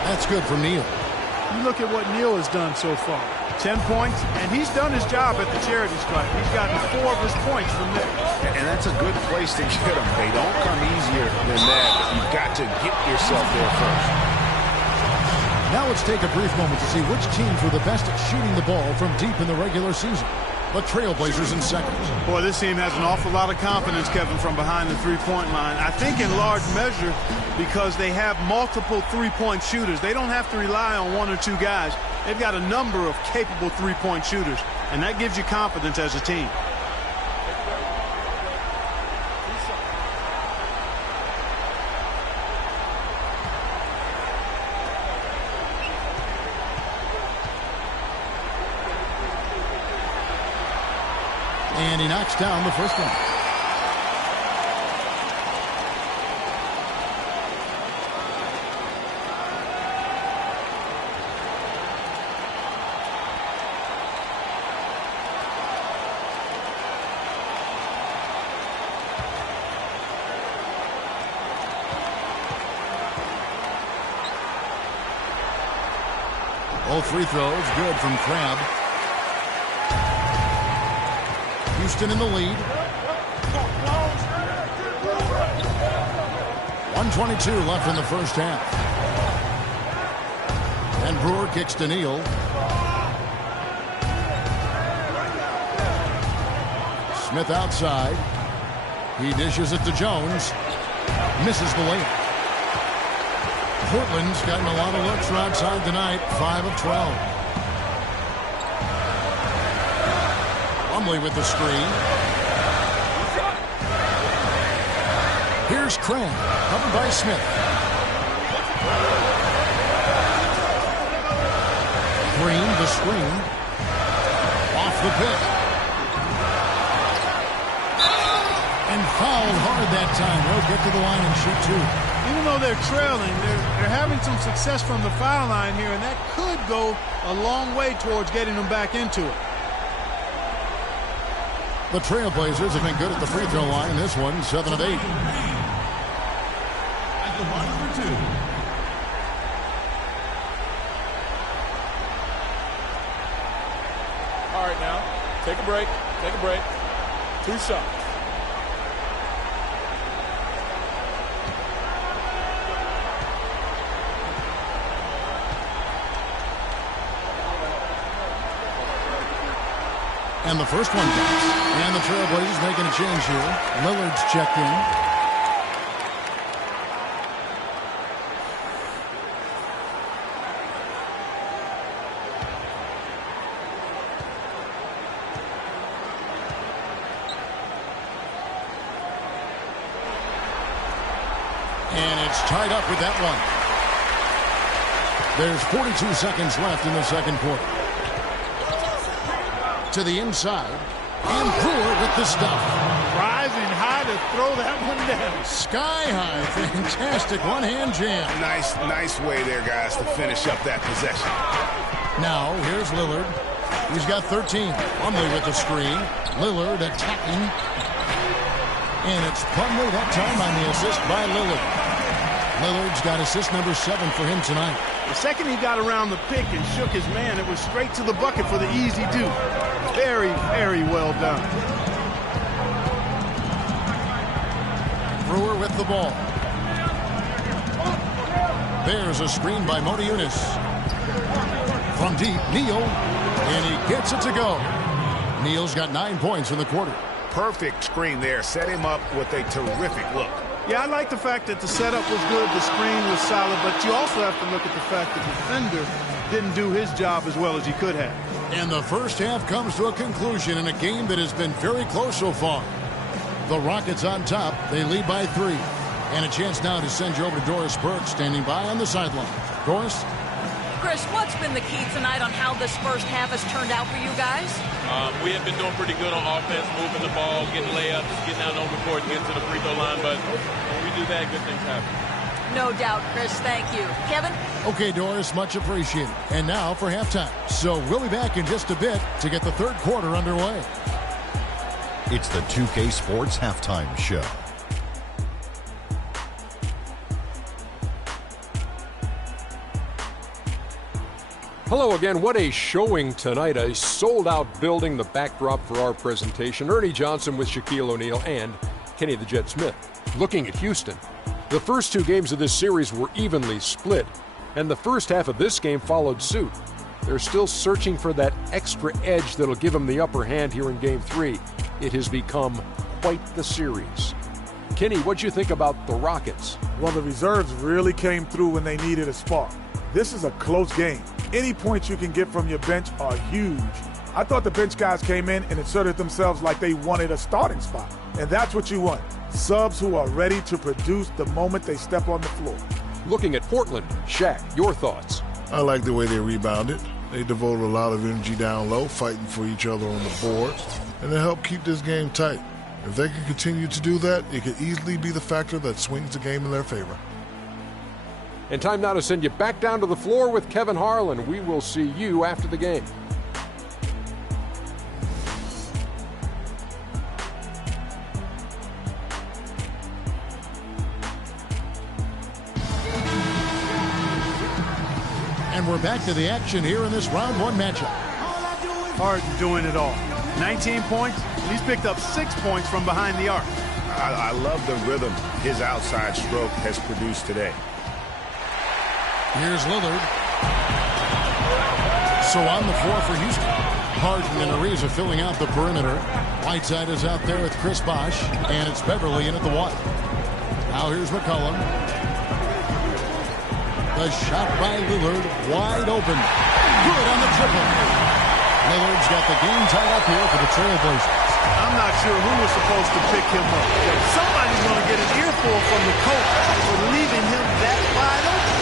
That's good for Neal. You look at what Neal has done so far. 10 points, and he's done his job at the charity stripe. He's gotten 4 of his points from there. And that's a good place to get them. They don't come easier than that, but you've got to get yourself there first. Now let's take a brief moment to see which teams were the best at shooting the ball from deep in the regular season. The Trailblazers in second. Boy, this team has an awful lot of confidence, Kevin, from behind the three-point line. I think in large measure because they have multiple three-point shooters. They don't have to rely on 1 or 2 guys. They've got a number of capable three-point shooters, and that gives you confidence as a team. And he knocks down the first one. All free throws good from Crabbe. Houston in the lead. 1:22 left in the first half. And Brewer kicks to Neal. Smith outside. He dishes it to Jones. Misses the layup. Portland's gotten a lot of looks from outside tonight, 5 of 12. Plumlee with the screen. Here's Cram, covered by Smith. Green, the screen. Off the pick. And fouled hard that time. They'll get to the line and shoot two. Even though they're trailing, they're having some success from the foul line here, and that could go a long way towards getting them back into it. The Trailblazers have been good at the free throw line in this one, 7 of 8. At the line for two. All right, now, take a break. Take a break. 2 shots. And the first one counts. And the Trailblazers making a change here. Lillard's checked in. And it's tied up with that one. There's 42 seconds left in the second quarter. To the inside, and Brewer with the stuff. Rising high to throw that one down. Sky high, fantastic one-hand jam. Nice way there, guys, to finish up that possession. Now, here's Lillard. He's got 13. Plumlee with the screen. Lillard attacking. And it's Plumlee that time on the assist by Lillard. Lillard's got assist number 7 for him tonight. The second he got around the pick and shook his man, it was straight to the bucket for the easy do. Very, very well done. Brewer with the ball. There's a screen by Mona Eunice. From deep, Neal. And he gets it to go. Neal's got 9 points in the quarter. Perfect screen there. Set him up with a terrific look. Yeah, I like the fact that the setup was good, the screen was solid, but you also have to look at the fact that the defender didn't do his job as well as he could have. And the first half comes to a conclusion in a game that has been very close so far. The Rockets on top. They lead by 3. And a chance now to send you over to Doris Burke, standing by on the sideline. Doris? Chris, what's been the key tonight on how this first half has turned out for you guys? We have been doing pretty good on offense, moving the ball, getting layups, getting out over the court, and getting to the free throw line. But when we do that, good things happen. No doubt, Chris. Thank you. Kevin? Okay, Doris, much appreciated. And now for halftime. So we'll be back in just a bit to get the third quarter underway. It's the 2K Sports Halftime Show. Hello again. What a showing tonight. A sold-out building, the backdrop for our presentation. Ernie Johnson with Shaquille O'Neal and Kenny the Jet Smith. Looking at Houston, the first 2 games of this series were evenly split, and the first half of this game followed suit. They're still searching for that extra edge that'll give them the upper hand here in Game 3. It has become quite the series. Kenny, what'd you think about the Rockets? Well, the reserves really came through when they needed a spark. This is a close game. Any points you can get from your bench are huge. I thought the bench guys came in and inserted themselves like they wanted a starting spot. And that's what you want. Subs who are ready to produce the moment they step on the floor. Looking at Portland, Shaq, your thoughts? I like the way they rebounded. They devoted a lot of energy down low, fighting for each other on the boards, and they helped keep this game tight. If they can continue to do that, it could easily be the factor that swings the game in their favor. And time now to send you back down to the floor with Kevin Harlan. We will see you after the game. And we're back to the action here in this round 1 matchup. Harden doing it all. 19 points, and he's picked up 6 points from behind the arc. I love the rhythm his outside stroke has produced today. Here's Lillard. So on the floor for Houston. Harden and Ariza filling out the perimeter. Whiteside is out there with Chris Bosh, and it's Beverly in at the 1. Now here's McCollum. The shot by Lillard, wide open. Good on the triple. Lillard's got the game tied up here for the Trailblazers. I'm not sure who was supposed to pick him up. Somebody's going to get an earful from the coach for leaving him that wide open.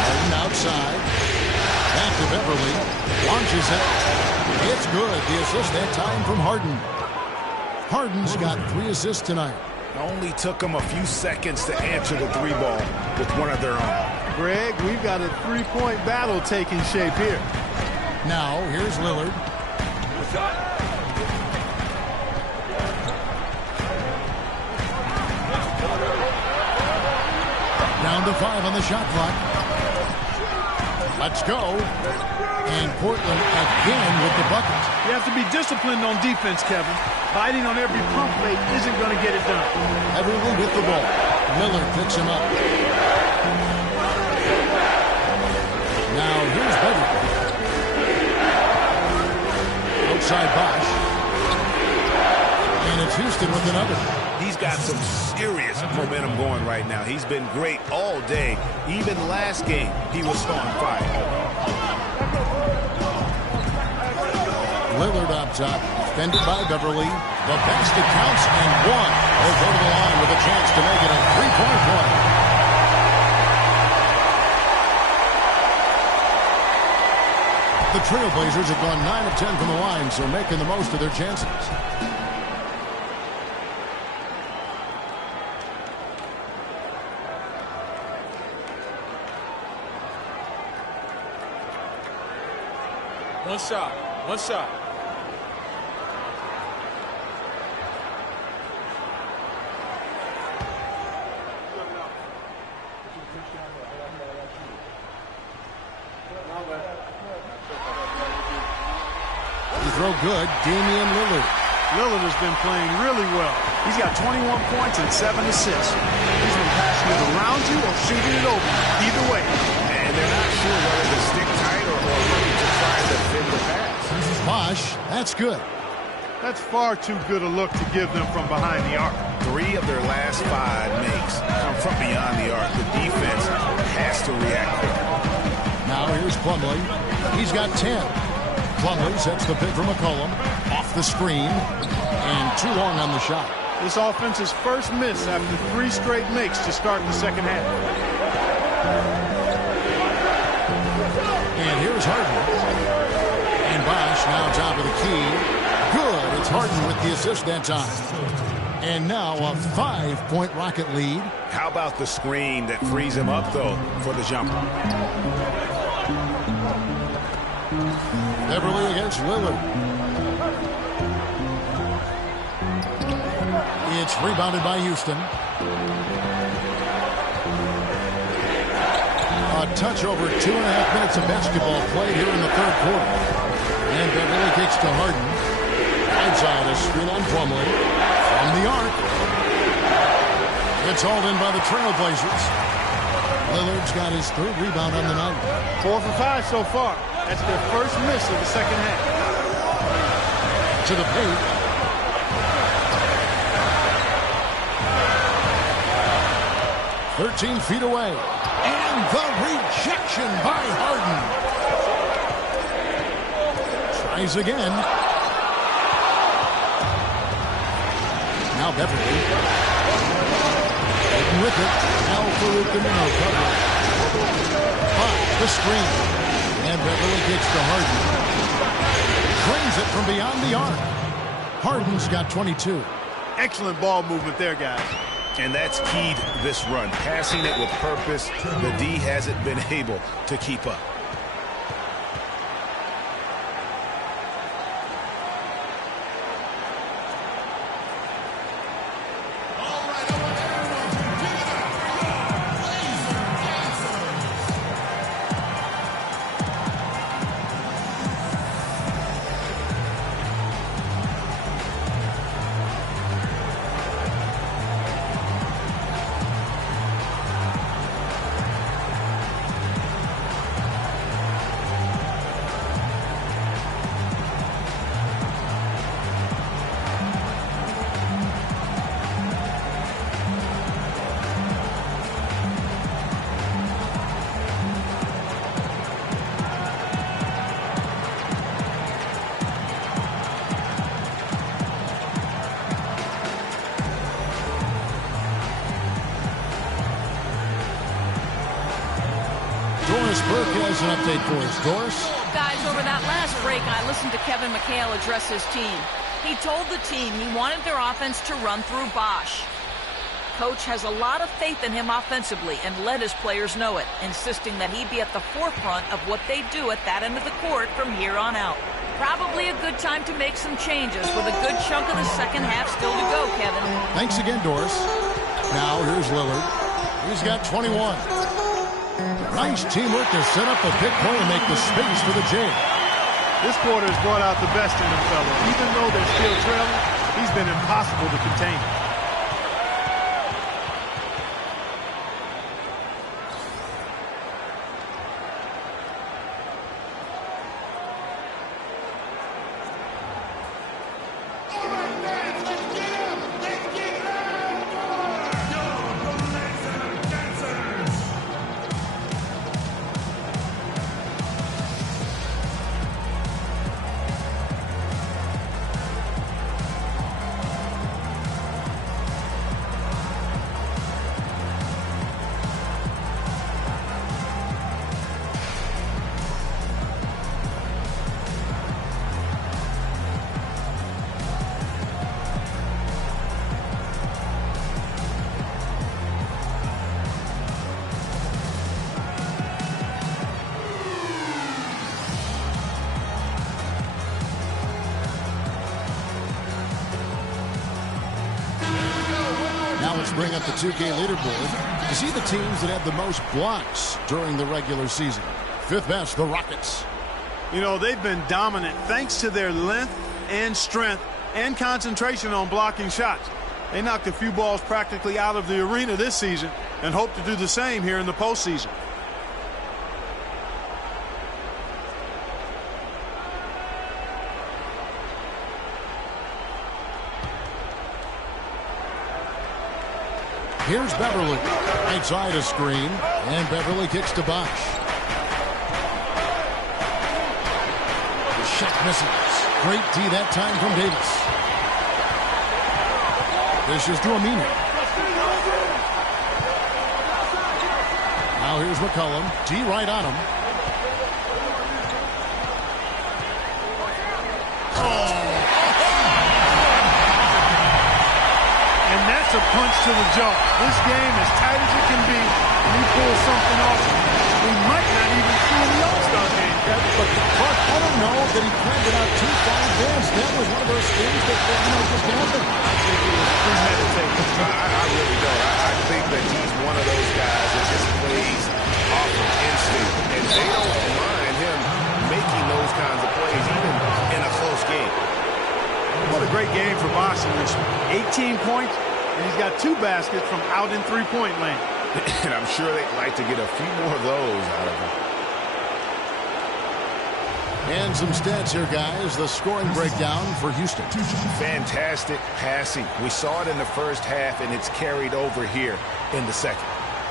Harden outside. Back to Beverly. Launches it. It's good. The assist that time from Harden. Harden's got 3 assists tonight. Only took them a few seconds to answer the 3-ball with one of their own. Greg, we've got a 3-point battle taking shape here. Now, here's Lillard. Down to 5 on the shot clock. Let's go. And Portland again with the bucket. You have to be disciplined on defense, Kevin. Biting on every pump fake isn't going to get it done. Everyone with the ball. Lillard picks him up. Now here's Beverly. Outside Bosh. And it's Houston with another. He's got some serious momentum going right now. He's been great all day. Even last game, he was on fire. Lillard up top, defended by Beverly. The basket counts and one. They'll go to the line with a chance to make it a 3-point play. The Trailblazers have gone 9 of 10 from the line, so making the most of their chances. One shot. One shot. The throw good, Damian Lillard. Lillard has been playing really well. He's got 21 points and 7 assists. He's been passing it around you or shooting it open. Either way. And they're not sure whether to stick tight or looking to try to fit the pass. Bosh, that's good. That's far too good a look to give them from behind the arc. 3 of their last 5 makes come from beyond the arc. The defense has to react quicker. Now here's Plumlee. He's got 10. Plumlee sets the pick for McCollum. Off the screen. And too long on the shot. This offense's first miss after 3 straight makes to start the second half. And here's Harden. And Bosh now top of the key. Good. It's Harden with the assist that time. And now a 5-point Rocket lead. How about the screen that frees him up, though, for the jumper? Beverly against Lillard. It's rebounded by Houston. A touch over 2.5 minutes of basketball played here in the third quarter. And Beverly kicks to Harden. Outside a screen on Plumlee. From the arc. It's hauled in by the Trailblazers. Lillard's got his 3rd rebound on the night. 4 for 5 so far. That's their first miss of the second half. To the paint. "13 feet away. And the rejection by Harden. Tries again. Now Beverly. Harden with it. Al-Farouq in the no cover. Bosh the screen. And Beverly kicks to Harden. Drains it from beyond the arc. Harden's got 22. Excellent ball movement there, guys. And that's keyed this run. Passing it with purpose. The D hasn't been able to keep up. update for us, Doris. Guys, over that last break, I listened to Kevin McHale address his team. He told the team he wanted their offense to run through Bosch. Coach has a lot of faith in him offensively and let his players know it, insisting that he be at the forefront of what they do at that end of the court from here on out. Probably a good time to make some changes with a good chunk of the second half still to go, Kevin. Thanks again, Doris. Now here's Lillard. He's got 21. Nice teamwork to set up the pick point and make the space for the Jay. This quarter has brought out the best in them fellas. Even though they're still trailing, he's been impossible to contain. Let's bring up the 2K leaderboard to see the teams that have the most blocks during the regular season. Fifth best, the Rockets. You know, they've been dominant thanks to their length and strength and concentration on blocking shots. They knocked a few balls practically out of the arena this season and hope to do the same here in the postseason. Here's Beverly. Right side a screen, and Beverly kicks to Bosch. The shot misses. Great D that time from Davis. This is to Aminu. Now here's McCollum. D right on him. A punch to the jaw. This game as tight as it can be, and he pulls something off. We might not even see in the All-Star game, Kevin. But Clark, I don't know that he planned it out too far advanced. That was one of those things that just happened. I think it was premeditated. I really don't. I think that he's one of those guys that just plays off of instinct, and they don't mind him making those kinds of plays, even in a close game. What a great game for Bosch in this one. 18 points. And he's got 2 baskets from out in three-point land. And I'm sure they'd like to get a few more of those out of him. And some stats here, guys. The scoring breakdown for Houston. Fantastic passing. We saw it in the first half, and it's carried over here in the second.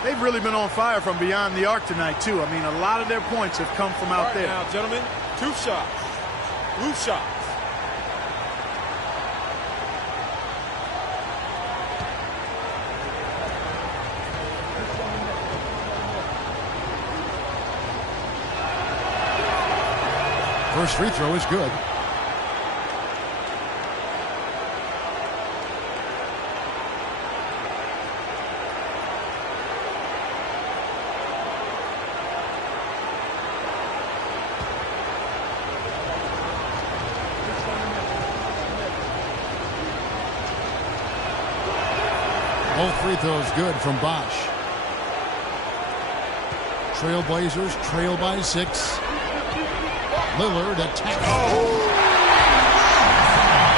They've really been on fire from beyond the arc tonight, too. I mean, a lot of their points have come from out there. Now, gentlemen, 2 shots. Loose shots. First free throw is good. Both free throws good from Bosch. Trailblazers trail by 6. Lillard attacks. Oh!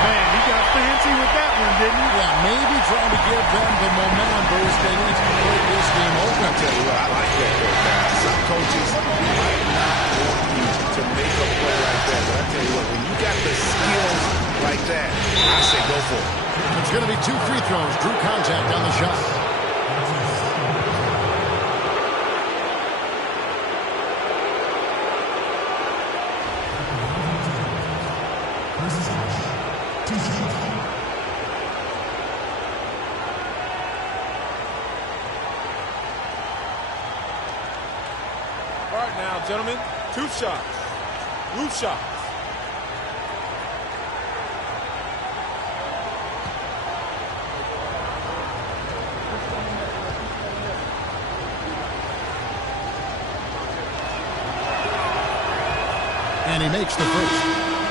Man, he got fancy with that one, didn't he? Yeah, maybe trying to give them the momentum boost they need to break this game open. I'll tell you what, I like that though, guys. Some coaches might not want you to make a play like that, but I tell you what, when you got the skills like that, I say go for it. It's going to be 2 free throws. Drew contact on the shot. All right, now, gentlemen, 2 shots. Roof shots. And he makes the first.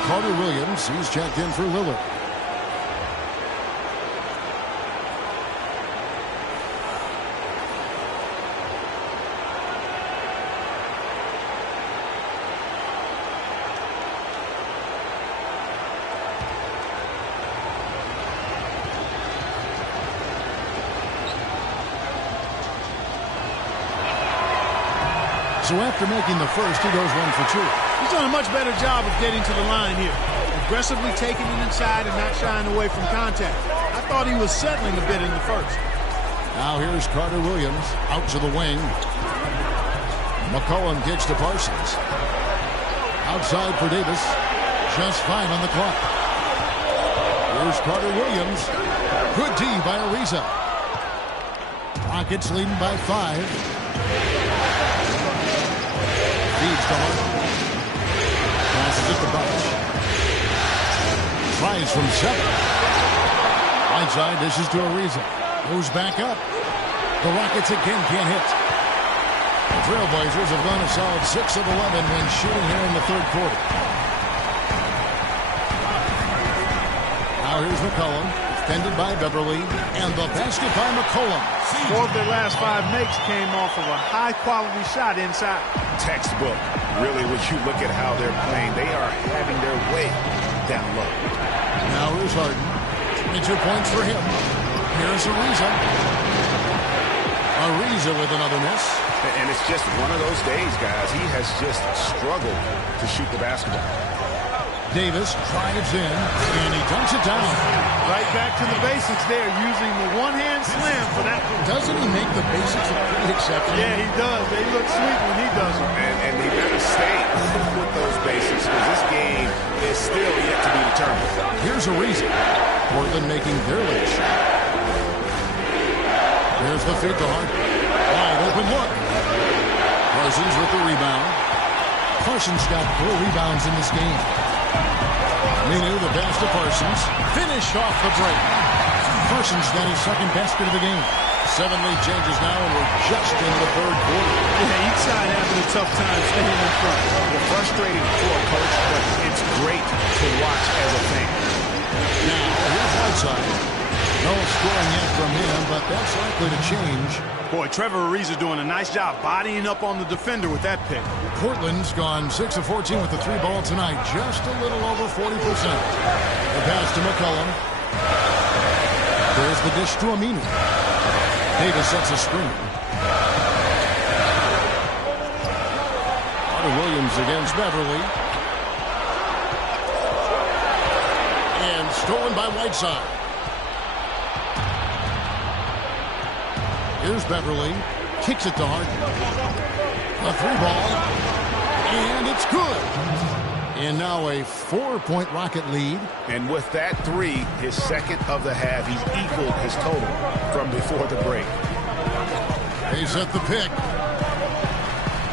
Carter Williams, he's checked in for Lillard. So after making the first, he goes 1 for 2. He's done a much better job of getting to the line here. Aggressively taking it inside and not shying away from contact. I thought he was settling a bit in the first. Now here's Carter Williams out to the wing. McCollum kicks to Parsons. Outside for Davis. Just 5 on the clock. Here's Carter Williams. Good D by Ariza. Rockets leading by 5. Feeds to Harden. Passes it to Bunch. Tries from 7. Right side dishes to Ariza. Goes back up. The Rockets again can't hit. The Trailblazers have gone a solid 6 of 11 when shooting here in the third quarter. Now here's McCollum. Defended by Beverly. And the basket by McCollum. 4 of their last 5 makes came off of a high-quality shot inside. Textbook. Really, when you look at how they're playing, they are having their way down low. Now here's Harden. 22 points for him. Here's Ariza. Ariza with another miss. And it's just one of those days, guys. He has just struggled to shoot the basketball. Davis drives in, and he dunks it down. Right back to the basics there, using the one-hand slam for that one. Doesn't he make the basics look pretty exceptional? Yeah, he does. They look sweet when he does them. And they better stay with those basics, because this game is still yet to be determined. Here's Ariza. Portland making their late shot. There's the feed to Harden. Wide open look. Parsons with the rebound. Parsons got 4 rebounds in this game. Minu, the pass to Parsons. Finished off the break. Parsons got his second basket of the game. 7 lead changes now, and we're just in the third quarter. Yeah, each side having a tough time staying in front. Well, frustrating for a coach, but it's great to watch as a fan. Now, here's Whiteside. No scoring yet from him, but that's likely to change. Boy, Trevor Ariza doing a nice job bodying up on the defender with that pick. Portland's gone 6 of 14 with the 3 ball tonight, just a little over 40%. The pass to McCollum. There's the dish to Aminu. Davis sets a screen. Carter Williams against Beverly. And stolen by Whiteside. Here's Beverly. Kicks it to Harden. A 3 ball. And it's good. And now a 4-point Rocket lead. And with that 3, his second of the half, he's equaled his total from before the break. They set the pick.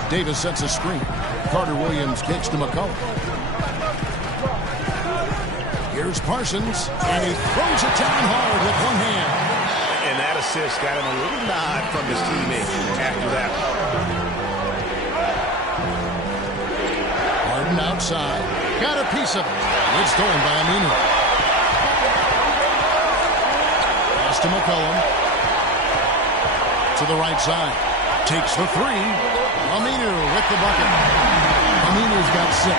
Davis sets a screen. Carter Williams kicks to McCollum. Here's Parsons. And he throws it down hard with one hand. And that assist got him a little nod from his teammate after that. Harden outside. Got a piece of it. It's stolen by Aminu. Pass to McCollum. To the right side. Takes the 3. Aminu with the bucket. Aminu's got 6.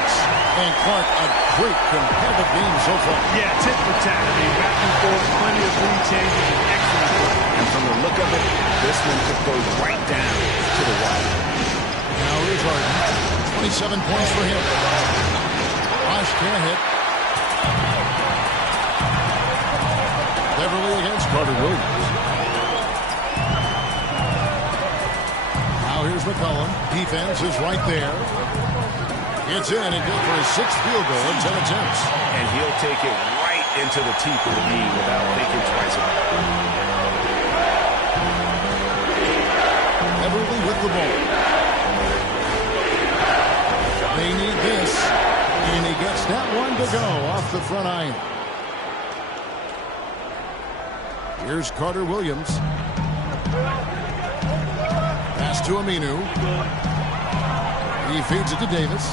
And Clark, a great competitive game so far. Yeah, tit for tat. I mean, back and forth, plenty of lead changes, and excellent play. And from the look of it, this one could go right down to the wire. Now here's Harden. 27 points for him. Bosh can't hit. Beverly against Carter Williams. Now here's McCollum. Defense is right there. It's in and good for his 6th field goal in 10 attempts. And he'll take it right into the teeth of the knee without thinking twice about it. Beverly with the ball. to go off the front iron. Here's Carter Williams. Pass to Aminu. He feeds it to Davis.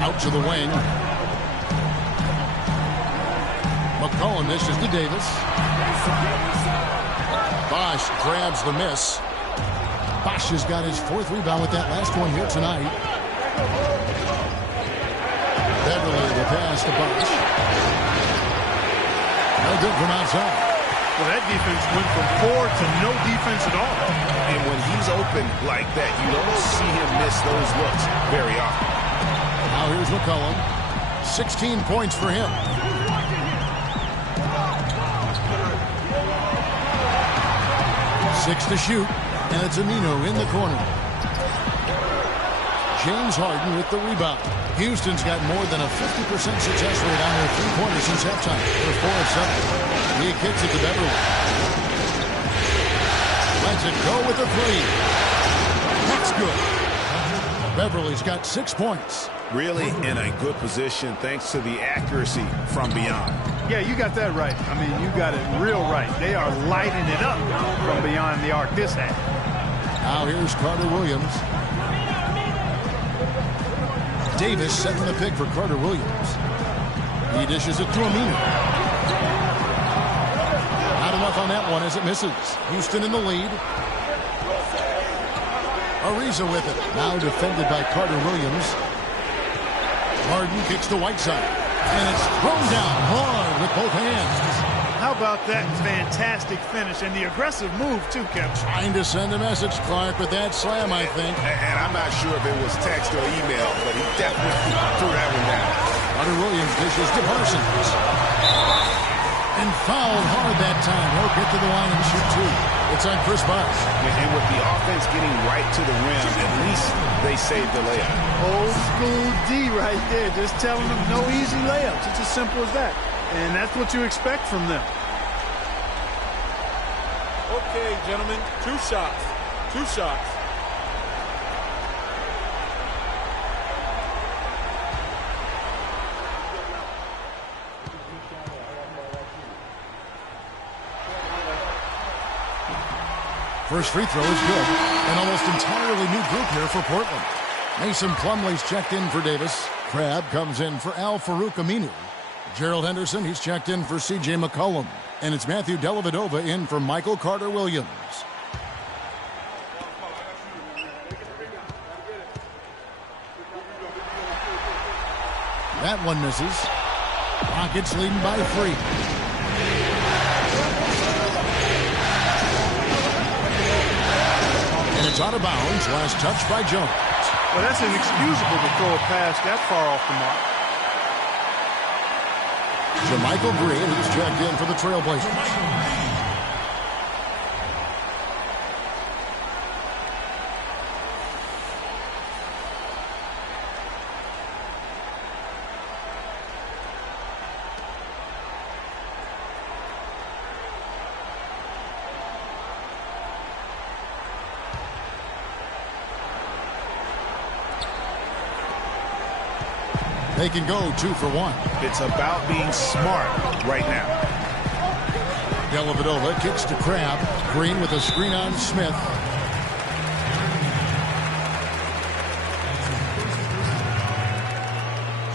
Out to the wing. McCollum dishes to Davis. Bosch grabs the miss. Bosch has got his 4th rebound with that last one here tonight. Beverly the pass to Bosch. No good from outside. Well, that defense went from 4 to no defense at all. And when he's open like that, you don't see him miss those looks very often. Now here's McCollum. 16 points for him. Six to shoot, and it's Aminu in the corner. James Harden with the rebound. Houston's got more than a 50% success rate on their three-pointers since halftime. They're 4 of 7. He kicks it to Beverly. Lets it go with the 3. That's good. Beverly's got 6 points. Really in a good position thanks to the accuracy from beyond. Yeah, you got that right. I mean, you got it real right. They are lighting it up from beyond the arc this half. Now here's Carter Williams. Davis setting the pick for Carter Williams. He dishes it to Aminu. Not enough on that one as it misses. Houston in the lead. Ariza with it. Now defended by Carter Williams. Harden kicks to Whiteside. And it's thrown down hard with both hands. How about that fantastic finish and the aggressive move, too, Kevin? Trying to send a message, Clark, with that slam, I think. And I'm not sure if it was text or email, but he definitely threw that one down. Carter Williams dishes to Parsons. And fouled hard that time. He'll get to the line and shoot 2. It's on Chris Bosh. And with the offense getting right to the rim, at least they saved the layup. Old school D right there, just telling them no easy layups. It's as simple as that. And that's what you expect from them. Okay, gentlemen, 2 shots. 2 shots. First free throw is good. An almost entirely new group here for Portland. Mason Plumlee's checked in for Davis. Crabb comes in for Al-Farouq Aminu. Gerald Henderson, he's checked in for C.J. McCollum. And it's Matthew Dellavedova in for Michael Carter Williams. That one misses. Rockets leading by 3. And it's out of bounds. Last touch by Jones. Well, that's inexcusable to throw a pass that far off the mark. JaMychal Green, who's checked in for the Trailblazers. They can go 2 for 1. It's about being smart right now. Dellavedova kicks to Crabb. Green with a screen on Smith.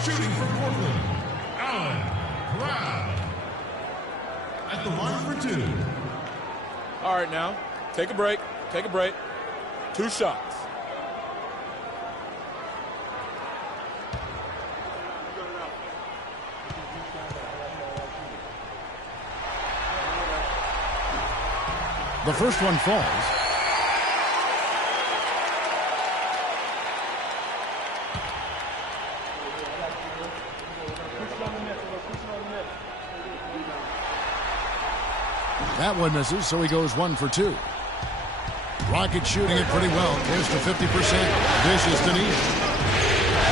Shooting for Portland, Allen Crabb. At the line for 2. All right, now, take a break. Take a break. 2 shots. The first one falls. That one misses, so he goes 1 for 2. Rocket shooting it pretty well, close to 50%. Dishes to Neal.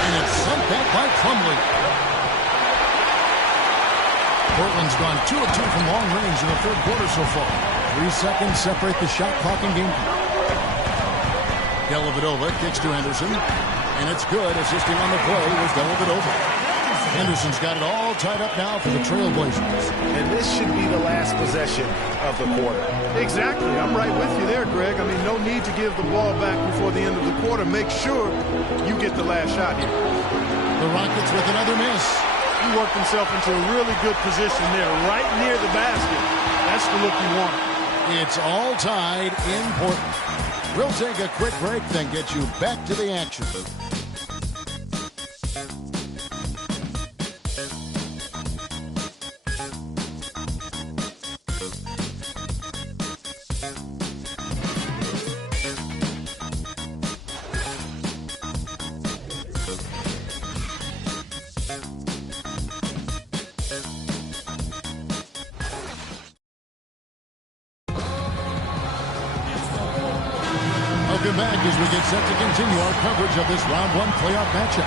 And it's sent back by Plumlee. Portland's gone 2 of 2 from long range in the third quarter so far. 3 seconds separate the shot clock and game clock. Dellavedova kicks to Henderson, and it's good. Assisting on the play was Dellavedova. Henderson's got it all tied up now for the Trailblazers. And this should be the last possession of the quarter. Exactly. I'm right with you there, Greg. I mean, no need to give the ball back before the end of the quarter. Make sure you get the last shot here. The Rockets with another miss. He worked himself into a really good position there, right near the basket. That's the look you want. It's all tied in Portland. We'll take a quick break, then get you back to the action. Welcome back as we get set to continue our coverage of this round one playoff matchup.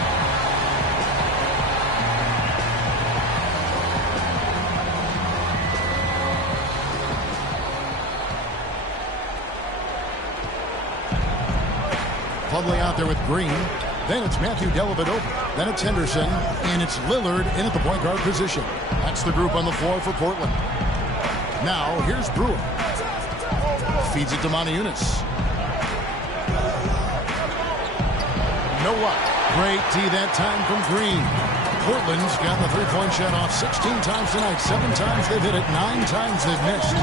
Plumlee out there with Green. Then it's Matthew Dellavedova. Then it's Henderson. And it's Lillard in at the point guard position. That's the group on the floor for Portland. Now, here's Brewer. Feeds it to Moniunas. No luck. Great D that time from Green. Portland's gotten the three-point shot off 16 times tonight. 7 times they've hit it. 9 times they've missed.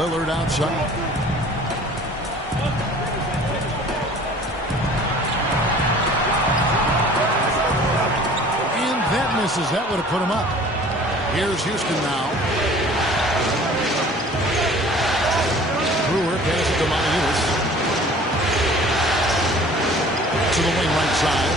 Lillard outside. And that misses. That would have put him up. Here's Houston now. Brewer passes it to Moniunas. To the wing right side.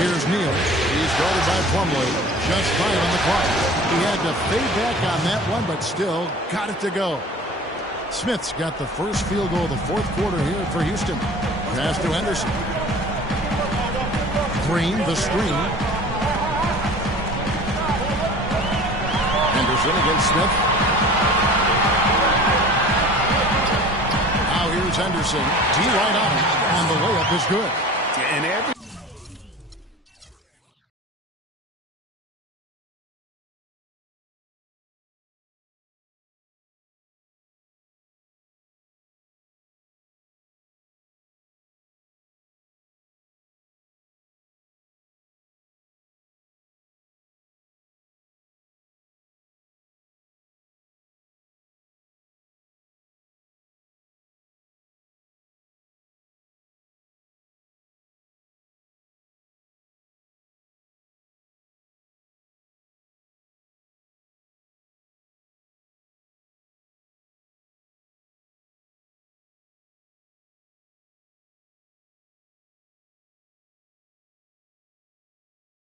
Here's Neal. He's guarded by Plumlee. Just 5 on the clock. He had to fade back on that one, but still got it to go. Smith's got the first field goal of the fourth quarter here for Houston. Pass to Henderson. Green, the screen. Henderson against Smith. Here's Henderson. D right on him, and the layup is good. And every